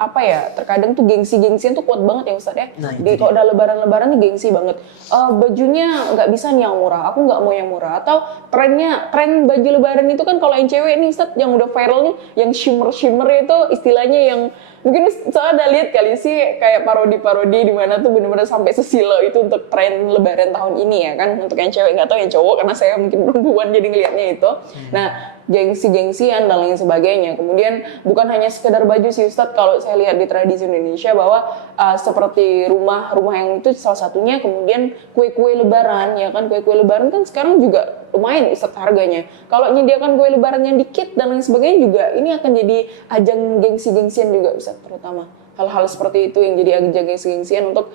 terkadang tuh gengsi-gengsian tuh kuat banget ya Ustadz ya. Nah, itu Kalau udah lebaran-lebaran nih gengsi banget. Bajunya nggak bisa nih yang murah, aku nggak mau yang murah. Atau tren baju lebaran itu kan kalau yang cewek nih Ustadz, yang udah viral nih, yang shimmer itu istilahnya yang mungkin soalnya ada lihat kali sih kayak parodi-parodi di mana tuh bener-bener sampai sesilo itu untuk tren lebaran tahun ini ya kan, untuk yang cewek, nggak tahu yang cowok karena saya mungkin perempuan jadi ngelihatnya itu. Nah gengsi-gengsian dan lain sebagainya. Kemudian bukan hanya sekedar baju sih Ustadz, kalau saya lihat di tradisi Indonesia bahwa seperti rumah-rumah yang itu salah satunya, kemudian kue-kue lebaran ya kan, kue-kue lebaran kan sekarang juga lumayan Ustadz harganya. Kalau menyediakan kue lebaran yang dikit dan lain sebagainya juga ini akan jadi ajang gengsi-gengsian juga Ustadz, terutama hal-hal seperti itu yang jadi ajang gengsi-gengsian untuk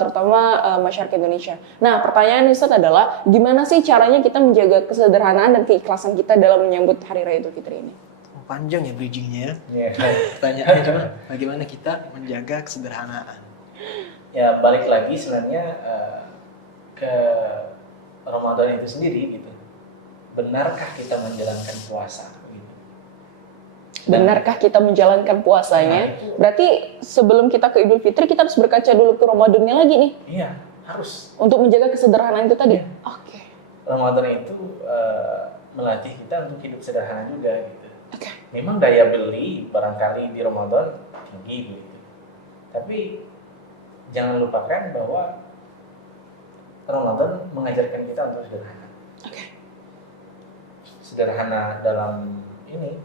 terutama masyarakat Indonesia. Nah pertanyaan Ustadz adalah gimana sih caranya kita menjaga kesederhanaan dan keikhlasan kita dalam menyambut Hari Raya Idul Fitri ini? Panjang ya bridgingnya. Iya. Pertanyaannya cuma bagaimana kita menjaga kesederhanaan. Ya balik lagi sebenarnya ke Ramadan itu sendiri gitu. Benarkah kita menjalankan puasa? Gitu. Benarkah kita menjalankan puasanya? Nah, Berarti sebelum kita ke Idul Fitri kita harus berkaca dulu ke Ramadannya lagi nih iya, harus. untuk menjaga kesederhanaan itu tadi. Iya. Oke. Ramadan itu melatih kita untuk hidup sederhana juga gitu. Oke. Memang daya beli barangkali di Ramadan tinggi gitu. Tapi jangan lupakan bahwa Ramadan mengajarkan kita untuk sederhana. Oke. Sederhana dalam ini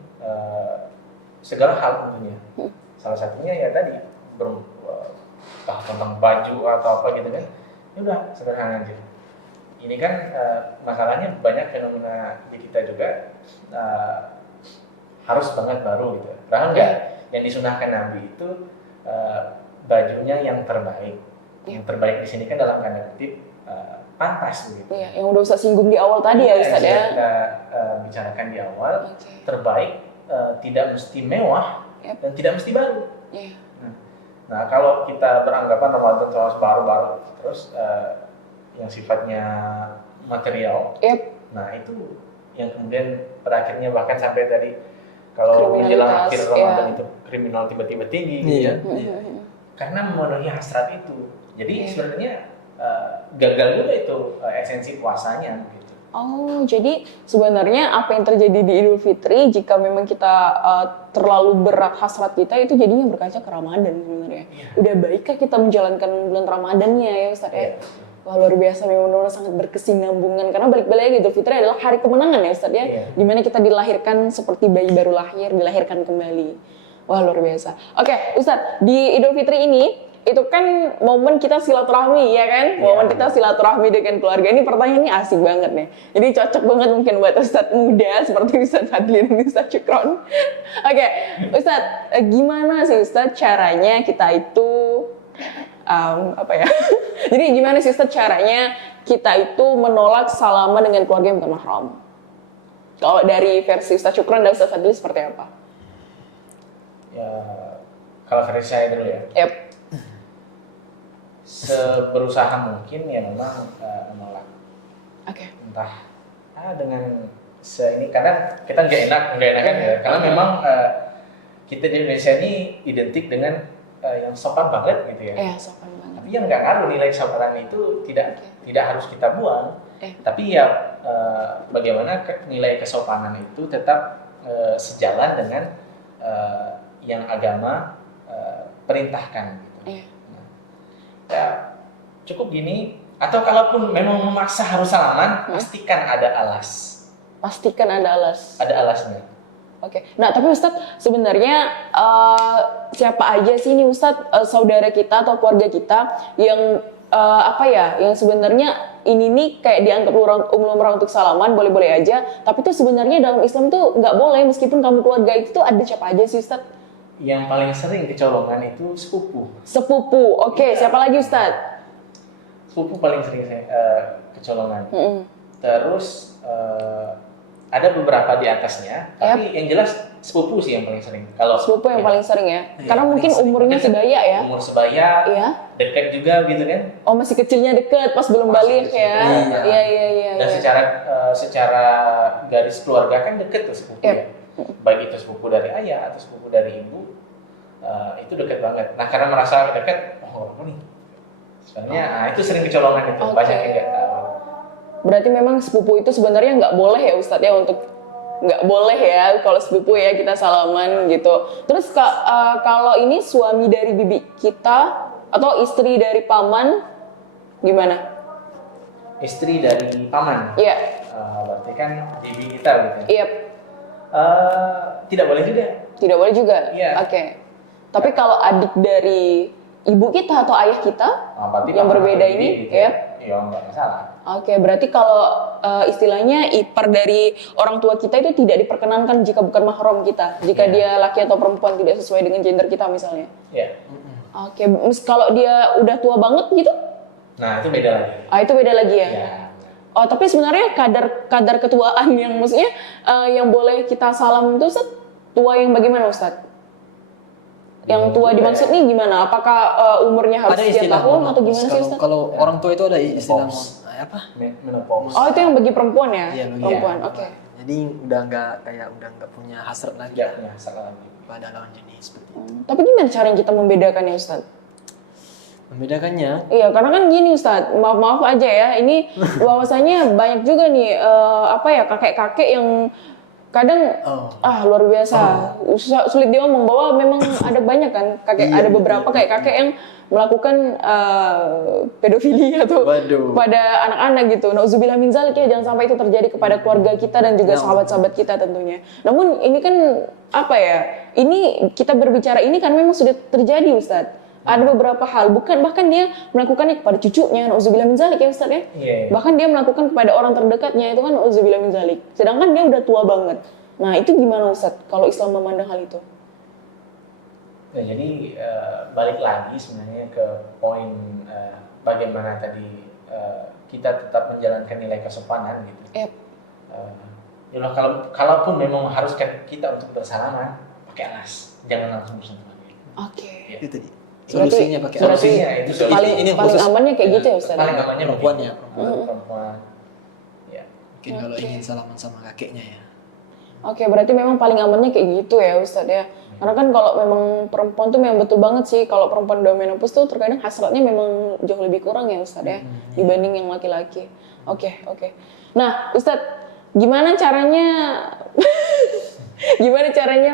segala hal tentunya. Salah satunya ya tadi tentang baju atau apa gitu kan. Ya udah sederhana aja. Ini kan masalahnya banyak fenomena di kita juga harus banget baru gitu. Padahal enggak, yang disunahkan Nabi itu bajunya yang terbaik. Yang terbaik di sini kan dalam tanda kutip pantas begitu. Iya, yang udah Ustadz singgung di awal tadi ya Ustadz ya. Kita bicarakan di awal, Oke. terbaik tidak mesti mewah dan tidak mesti baru. Iya. Nah kalau kita beranggapan Ramadan terus baru-baru terus yang sifatnya material, Yep. nah itu yang kemudian pada akhirnya bahkan sampai tadi kalau menjelang akhir Kriminalitas, Ramadan ya. itu kriminal tiba-tiba tinggi, gitu Iya. ya. Iya. Karena memenuhi hasrat itu. Jadi Iya. sebenarnya gagal juga itu esensi puasanya. Gitu. Oh, jadi sebenarnya apa yang terjadi di Idul Fitri jika memang kita terlalu berat hasrat kita itu jadinya berkaca ke Ramadan sebenarnya. Iya. Udah baikkah kita menjalankan bulan Ramadannya ya Ustadz ya? Iya. Wah luar biasa, memang benar sangat berkesinambungan karena balik-balik lagi Idul Fitri adalah hari kemenangan ya Ustadz ya, Iya. dimana kita dilahirkan seperti bayi baru lahir, dilahirkan kembali. Wah luar biasa. Oke Ustadz, di Idul Fitri ini itu kan momen kita silaturahmi ya kan, momen kita silaturahmi dengan keluarga. Ini pertanyaan ini asik banget nih, jadi cocok banget mungkin buat Ustadz muda seperti Ustadz Fadli dan Ustadz Syukron. Oke Ustadz, gimana sih Ustadz caranya kita itu jadi gimana sih Ustadz caranya kita itu menolak salaman dengan keluarga yang bukan mahram? Kalau dari versi Ustadz Syukron dan Ustadz Fadli seperti apa? Ya, kalau versi saya dulu ya. Yep. Seberusaha mungkin ya memang menolak. Oke. Entah dengan ini kadang kita nggak enakan ya. Karena memang kita di Indonesia ini identik dengan yang sopan banget gitu ya. Iya, sopan banget. Tapi yang nggak ngaruh nilai kesopanan itu tidak harus kita buang. Tapi ya bagaimana nilai kesopanan itu tetap sejalan dengan yang agama perintahkan gitu. Iya. Ya, cukup gini, atau kalaupun memang memaksa harus salaman, pastikan ada alas. Pastikan ada alas. Ada alasnya. Oke. Nah, tapi Ustadz sebenarnya siapa aja sih ini Ustadz saudara kita atau keluarga kita yang yang sebenarnya ini nih kayak dianggap lumrah untuk salaman, boleh-boleh aja, tapi tuh sebenarnya dalam Islam tuh nggak boleh meskipun kamu keluarga itu tuh ada siapa aja sih Ustadz? Yang paling sering kecolongan itu sepupu. Sepupu. Oke, siapa lagi Ustadz? Sepupu paling sering kecolongan. Terus ada beberapa di atasnya, tapi yang jelas sepupu sih yang paling sering. Kalau Sepupu yang ya, paling sering ya. Iya, Karena paling mungkin sering. umurnya Deket. sebaya ya. umur sebaya, Iya. dekat juga gitu kan. Oh, masih kecilnya deket pas belum Masih balik kecil. ya. Iya. Iya. Dan secara garis keluarga kan deket tuh sepupu Yep. ya. Baik itu sepupu dari ayah atau sepupu dari ibu, itu dekat banget. Nah karena merasa dekat, oh apa nih? Sebenarnya itu sering kecolongan itu, Oke. banyak yang nggak tahu. Berarti memang sepupu itu sebenarnya nggak boleh ya Ustadz ya untuk nggak boleh ya kalau sepupu ya kita salaman gitu. Terus kalau ini suami dari bibi kita atau istri dari paman gimana? Istri dari paman, Iya, berarti kan bibi kita gitu. Ya. iya, Tidak boleh juga. tidak boleh juga. Iya. Oke. Tapi kalau adik dari ibu kita atau ayah kita Berarti yang paman berbeda atau ini, bibi gitu ya? Ya nggak masalah. Oke, berarti kalau istilahnya ipar dari orang tua kita itu tidak diperkenankan jika bukan mahram kita. Jika Iya. dia laki atau perempuan tidak sesuai dengan gender kita misalnya. Ya. Oke, kalau dia udah tua banget gitu? Nah itu beda lagi. Itu beda lagi ya. Ya. Oh, tapi sebenarnya kadar ketuaan yang maksudnya yang boleh kita salam itu Ustaz, tua yang bagaimana Ustaz? Yang tua dimaksud nih gimana? Apakah umurnya harus Ada sekian istilah tahun atau menopause. gimana sih Ustaz? Kalau orang tua itu ada istilah Menopause. apa? Menopause. Oh, itu yang bagi perempuan ya? Iya, bagi Perempuan, ya. oke. Jadi udah nggak punya hasrat lagi Ya, punya salah lagi. pada lawan jenis seperti itu. Tapi gimana cara kita membedakannya Ustaz? Membedakannya Iya, karena kan gini Ustaz, maaf aja ya, ini bahwasanya banyak juga nih kakek-kakek yang kadang luar biasa sulit diomong bahwa memang ada banyak kan Iya, ada beberapa kakek-kakek yang melakukan pedofili atau Waduh. pada anak-anak gitu. Nauzubillah min zalik ya, jangan sampai itu terjadi kepada keluarga kita dan juga sahabat-sahabat kita tentunya. Namun ini kan ini kita berbicara ini kan memang sudah terjadi Ustaz. Ada beberapa hal, bahkan dia melakukannya kepada cucunya, nauzubillah min zalik ya Ustaz ya. Iya. Bahkan dia melakukan kepada orang terdekatnya, itu kan nauzubillah min zalik. Sedangkan dia udah tua banget. Nah, itu gimana Ustaz kalau Islam memandang hal itu? Ya, jadi balik lagi sebenarnya ke poin bagaimana tadi kita tetap menjalankan nilai kesopanan gitu. Yep. Kalaupun memang harus kita untuk bersalaman, pakai alas, jangan langsung bersentuhan. Oke. Ya. itu tadi. Berarti- Solusinya pakai berarti Solusinya itu solusi. Paling Ini paling khusus- amannya kayak gitu ya Ustaz? Paling amannya Perempuan begitu. ya, perempuan. Perempuan. Ya. Mungkin kalau Oke. ingin salaman sama kakeknya ya. Oke, berarti memang paling amannya kayak gitu ya Ustaz ya. Karena kan kalau memang perempuan tuh memang betul banget sih, kalau perempuan udah menopause tuh terkadang hasratnya memang jauh lebih kurang ya Ustaz ya, dibanding yang laki-laki. Oke. Nah Ustaz, gimana caranya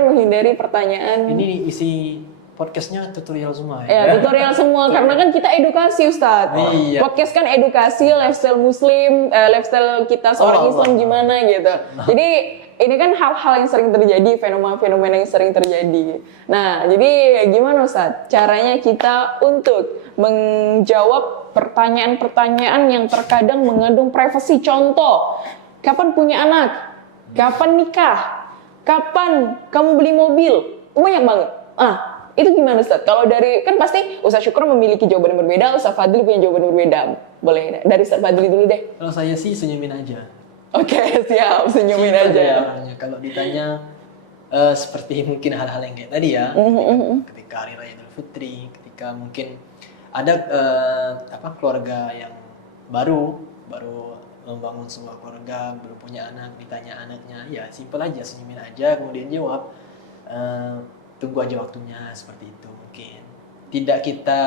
menghindari pertanyaan? Ini isi podcastnya tutorial semua ya. Ya, tutorial semua karena kan kita edukasi Ustaz. Iya. Podcast kan edukasi lifestyle muslim, lifestyle kita seorang Allah. Islam gimana gitu. Jadi ini kan hal-hal yang sering terjadi, fenomena-fenomena yang sering terjadi. Nah, jadi gimana Ustaz caranya kita untuk menjawab pertanyaan-pertanyaan yang terkadang mengandung privasi? Contoh, kapan punya anak? Kapan nikah? Kapan kamu beli mobil? Banyak banget. Itu gimana Ustaz? Kalau dari, kan pasti Ustaz Syukur memiliki jawaban yang berbeda, Ustaz Fadli punya jawaban yang berbeda. Boleh, dari Ustaz Fadli dulu deh. Kalau saya sih senyumin aja. Oke, siap. Senyumin Simpel aja. ya orangnya. Kalau ditanya seperti mungkin hal-hal yang kayak tadi ya, ketika Hari Raya Idul Fitri, ketika mungkin ada keluarga yang baru membangun sebuah keluarga, baru punya anak, ditanya anaknya, ya simpel aja, senyumin aja, kemudian jawab, tunggu aja waktunya, seperti itu mungkin. Tidak kita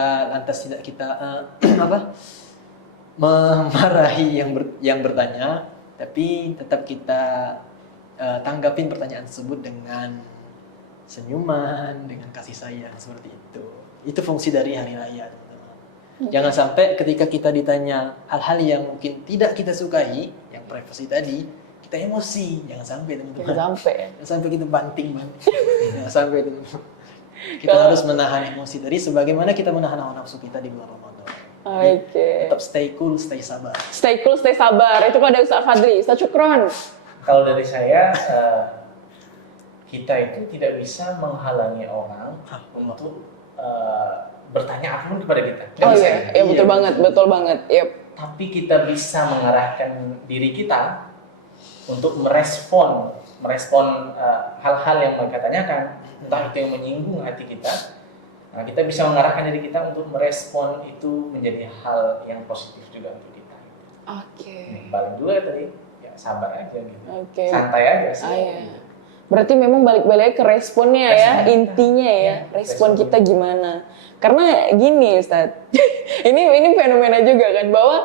memarahi yang bertanya, tapi tetap kita tanggapin pertanyaan tersebut dengan senyuman, dengan kasih sayang, seperti itu. Itu fungsi dari hari raya, teman-teman. Jangan sampai ketika kita ditanya hal-hal yang mungkin tidak kita sukai, yang privasi tadi, kita emosi. Jangan sampai, teman-teman. Jangan sampai. Jangan sampai kita banting. Jangan sampai, teman-teman. Kita harus menahan emosi tadi sebagaimana kita menahan hawa nafsu kita di bulan Ramadan. Oke. Tetap stay cool, stay sabar. Stay cool, stay sabar. Itu kalau dari Ustaz Fadli. Ustaz Syukron. Kalau dari saya, kita itu tidak bisa menghalangi orang untuk bertanya apapun kepada kita. Nggak Oh bisa. iya, betul banget. Yep. Tapi kita bisa mengarahkan diri kita untuk merespon merespon hal-hal yang mereka tanyakan, entah itu yang menyinggung hati kita. Nah, kita bisa mengarahkan diri kita untuk merespon itu menjadi hal yang positif juga untuk kita. Oke. Paling juga tadi, ya sabar aja gitu. Oke. Santai aja sih. Iya. Berarti memang balik-balik ke responnya ya, Respon kita. intinya ya, Iya, respon respon kita gimana. Karena gini Ustaz, ini fenomena juga kan, bahwa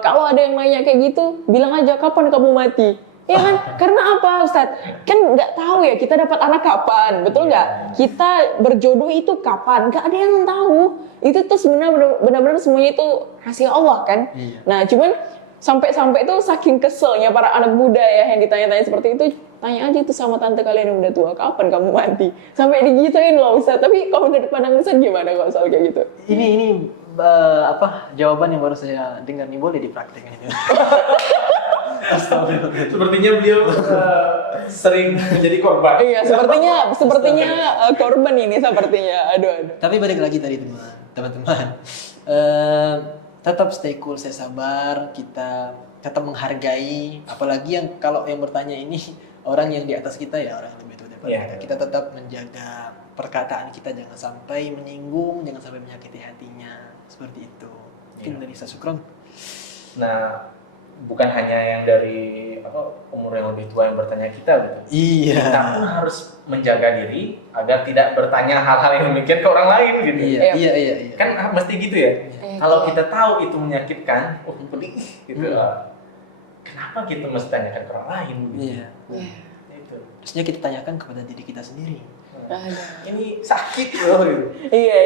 kalau ada yang nanya kayak gitu, bilang aja kapan kamu mati. Ya kan? Karena apa Ustaz? Kan nggak tahu ya kita dapat anak kapan, betul nggak? Kita berjodoh itu kapan? Nggak ada yang tahu. Itu tuh sebenarnya benar-benar semuanya itu rahasia Allah kan. Iya. Nah cuman sampai-sampai itu saking keselnya para anak muda ya yang ditanya-tanya seperti itu, tanya aja tuh sama tante kalian yang udah tua, kapan kamu mati? Sampai digituin loh Ustaz. Tapi kalau dari pandangan Ustaz gimana kalau soal kayak gitu? Ini jawaban yang baru saya dengar nih, boleh dipraktekkan itu. Astagfirullah. Sepertinya beliau sering menjadi korban. Iya, sepertinya korban ini sepertinya. Aduh. Tapi balik lagi tadi teman-teman, tetap stay cool, saya sabar, kita tetap menghargai, apalagi yang kalau yang bertanya ini orang yang di atas kita ya, orang yang lebih tua daripada kita. Kita tetap menjaga perkataan kita, jangan sampai menyinggung, jangan sampai menyakiti hatinya, seperti itu. Mungkin dari saya Syukron. Nah, bukan hanya yang dari umur yang lebih tua yang bertanya kita gitu. Iya. Kita pun harus menjaga diri agar tidak bertanya hal-hal yang demikian ke orang lain gitu. Iya. Kan mesti gitu ya. Kalau kita tahu itu menyakitkan, pedih gitu. Kenapa kita mesti tanyakan ke orang lain gitu. Iya. Itu. Terusnya kita tanyakan kepada diri kita sendiri. Ini sakit loh gitu. Iya.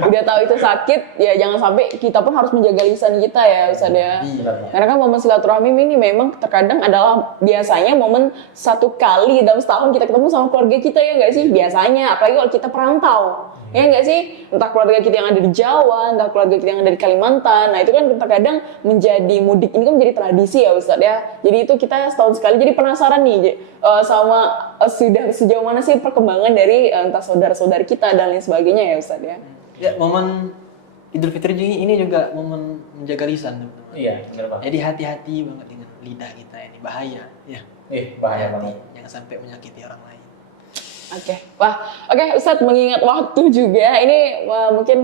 Udah tahu itu sakit, ya jangan sampai kita pun harus menjaga lisan kita ya Ustaz ya. Iya. Karena kan momen silaturahmi ini memang terkadang adalah biasanya momen satu kali dalam setahun kita ketemu sama keluarga kita ya nggak sih? Biasanya, apalagi kalau kita perantau. Ya nggak sih? Entah keluarga kita yang ada di Jawa, entah keluarga kita yang ada di Kalimantan. Nah itu kan terkadang menjadi mudik ini kan menjadi tradisi ya Ustaz ya. Jadi itu kita setahun sekali jadi penasaran nih sama sudah sejauh mana sih perkembangan dari entah saudara-saudari kita dan lain sebagainya ya Ustaz ya. Ya, momen Idul Fitri ini juga momen menjaga lisan teman-teman. Iya, benar banget. Jadi hati-hati banget dengan lidah kita ini, bahaya ya. Bahaya Hati-hati, banget. jangan sampai menyakiti orang lain. Oke. Oke Ustadz, mengingat waktu juga, ini mungkin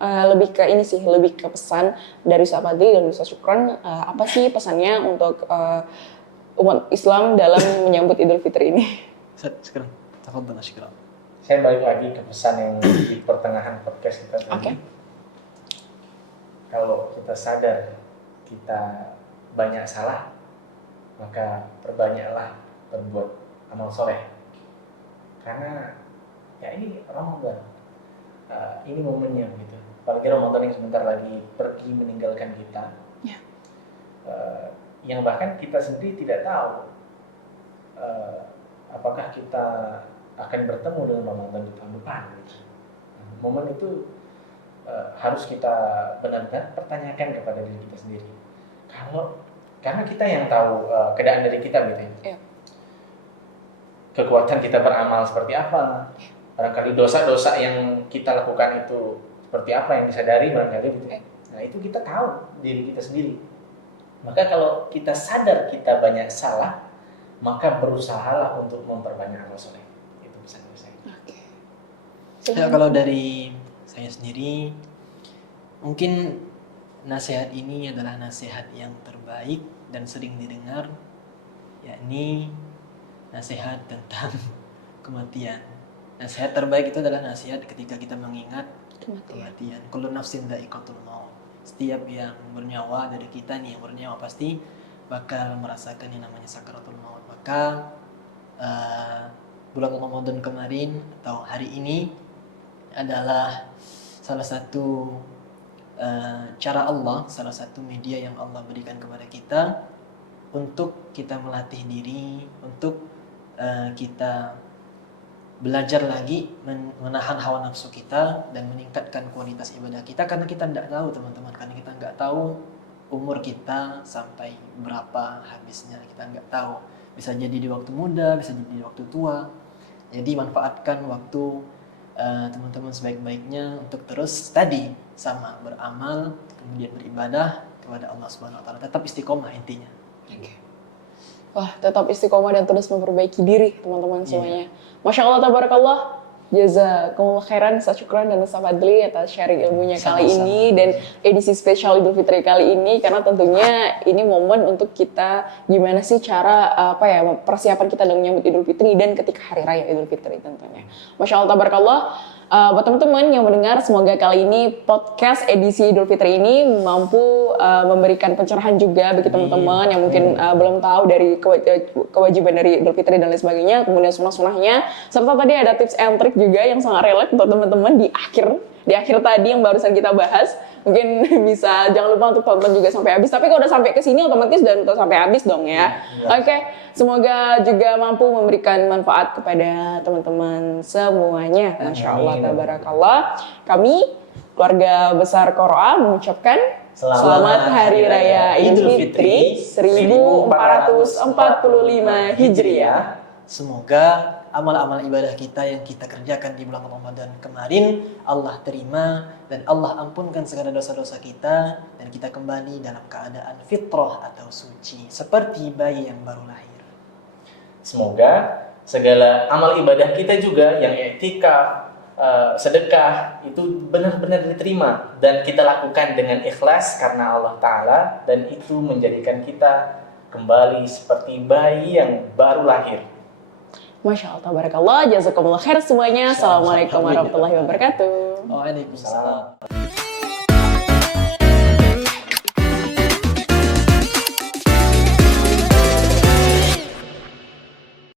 lebih ke ini sih, lebih ke pesan dari Ustadz Fadli dan Ustadz Syukron. Apa sih pesannya untuk umat Islam dalam menyambut Idul Fitri ini? Sekarang, tafadhal syukran. Saya balik lagi ke pesan yang di pertengahan podcast kita tadi. Oke. Kalau kita sadar kita banyak salah, maka perbanyaklah berbuat amal soleh. Karena ya ini Ramadan, ini momennya gitu. Apalagi Ramadan yang sebentar lagi pergi meninggalkan kita, Ya. yang bahkan kita sendiri tidak tahu apakah kita akan bertemu dengan Ramadan di tahun depan. Gitu. Momen itu harus kita benar-benar pertanyakan kepada diri kita sendiri. Karena kita yang tahu keadaan dari kita gitu ya. Kekuatan kita beramal seperti apa, barangkali dosa-dosa yang kita lakukan itu seperti apa yang disadari barangkali gitu. Nah itu kita tahu diri kita sendiri. Maka kalau kita sadar kita banyak salah, maka berusahalah untuk memperbanyak amal soleh. Itu pesan dari saya. Oke. Ya, kalau dari saya sendiri, mungkin nasihat ini adalah nasihat yang terbaik dan sering didengar, yakni nasihat tentang kematian. Nasihat terbaik itu adalah nasihat ketika kita mengingat kematian. Kullu nafsin dha'iqatul maut. Setiap yang bernyawa dari kita nih yang bernyawa pasti bakal merasakan yang namanya sakaratul maut. Maka bulan Ramadan kemarin atau hari ini adalah salah satu cara Allah, salah satu media yang Allah berikan kepada kita untuk kita melatih diri, untuk kita belajar lagi menahan hawa nafsu kita dan meningkatkan kualitas ibadah kita, karena kita tidak tahu teman-teman, karena kita nggak tahu umur kita sampai berapa habisnya, kita nggak tahu, bisa jadi di waktu muda, bisa jadi di waktu tua. Jadi manfaatkan waktu teman-teman sebaik-baiknya untuk terus tadi sama beramal, kemudian beribadah kepada Allah Subhanahu Wa Taala, tetap istiqomah intinya. Wah, tetap istiqomah dan terus memperbaiki diri teman-teman semuanya. Masya Allah, tabarakallah. Jazakumullah khairan, syukran dan Ustaz Fadli atas sharing ilmunya kali Sama-sama. ini dan edisi spesial Idul Fitri kali ini, karena tentunya ini momen untuk kita gimana sih cara persiapan kita dalam menyambut Idul Fitri dan ketika hari raya Idul Fitri tentunya. Masya Allah, tabarakallah. Buat teman-teman yang mendengar, semoga kali ini podcast edisi Idul Fitri ini mampu memberikan pencerahan juga bagi teman-teman yang mungkin belum tahu dari kewajiban dari Idul Fitri dan lain sebagainya, kemudian sunah-sunahnya, serta tadi ada tips and trick juga yang sangat relate untuk teman-teman di akhir tadi yang barusan kita bahas. Mungkin bisa jangan lupa untuk tonton juga sampai habis. Tapi kalau udah sampai ke sini otomatis udah nonton sampai habis dong ya. Oke, semoga juga mampu memberikan manfaat kepada teman-teman semuanya. Masya Allah, tabarakallah. Kami keluarga besar Qoroa mengucapkan Selamat Hari Raya Idul Fitri 1445 Hijriah. Semoga amal-amal ibadah kita yang kita kerjakan di bulan Ramadan kemarin Allah terima dan Allah ampunkan segala dosa-dosa kita dan kita kembali dalam keadaan fitrah atau suci seperti bayi yang baru lahir. Semoga segala amal ibadah kita juga yang i'tikaf, sedekah itu benar-benar diterima dan kita lakukan dengan ikhlas karena Allah Ta'ala, dan itu menjadikan kita kembali seperti bayi yang baru lahir. Masya Allah, tabarakallah, jazakumullah khair semuanya. Assalamualaikum warahmatullahi wabarakatuh. Waalaikumsalam.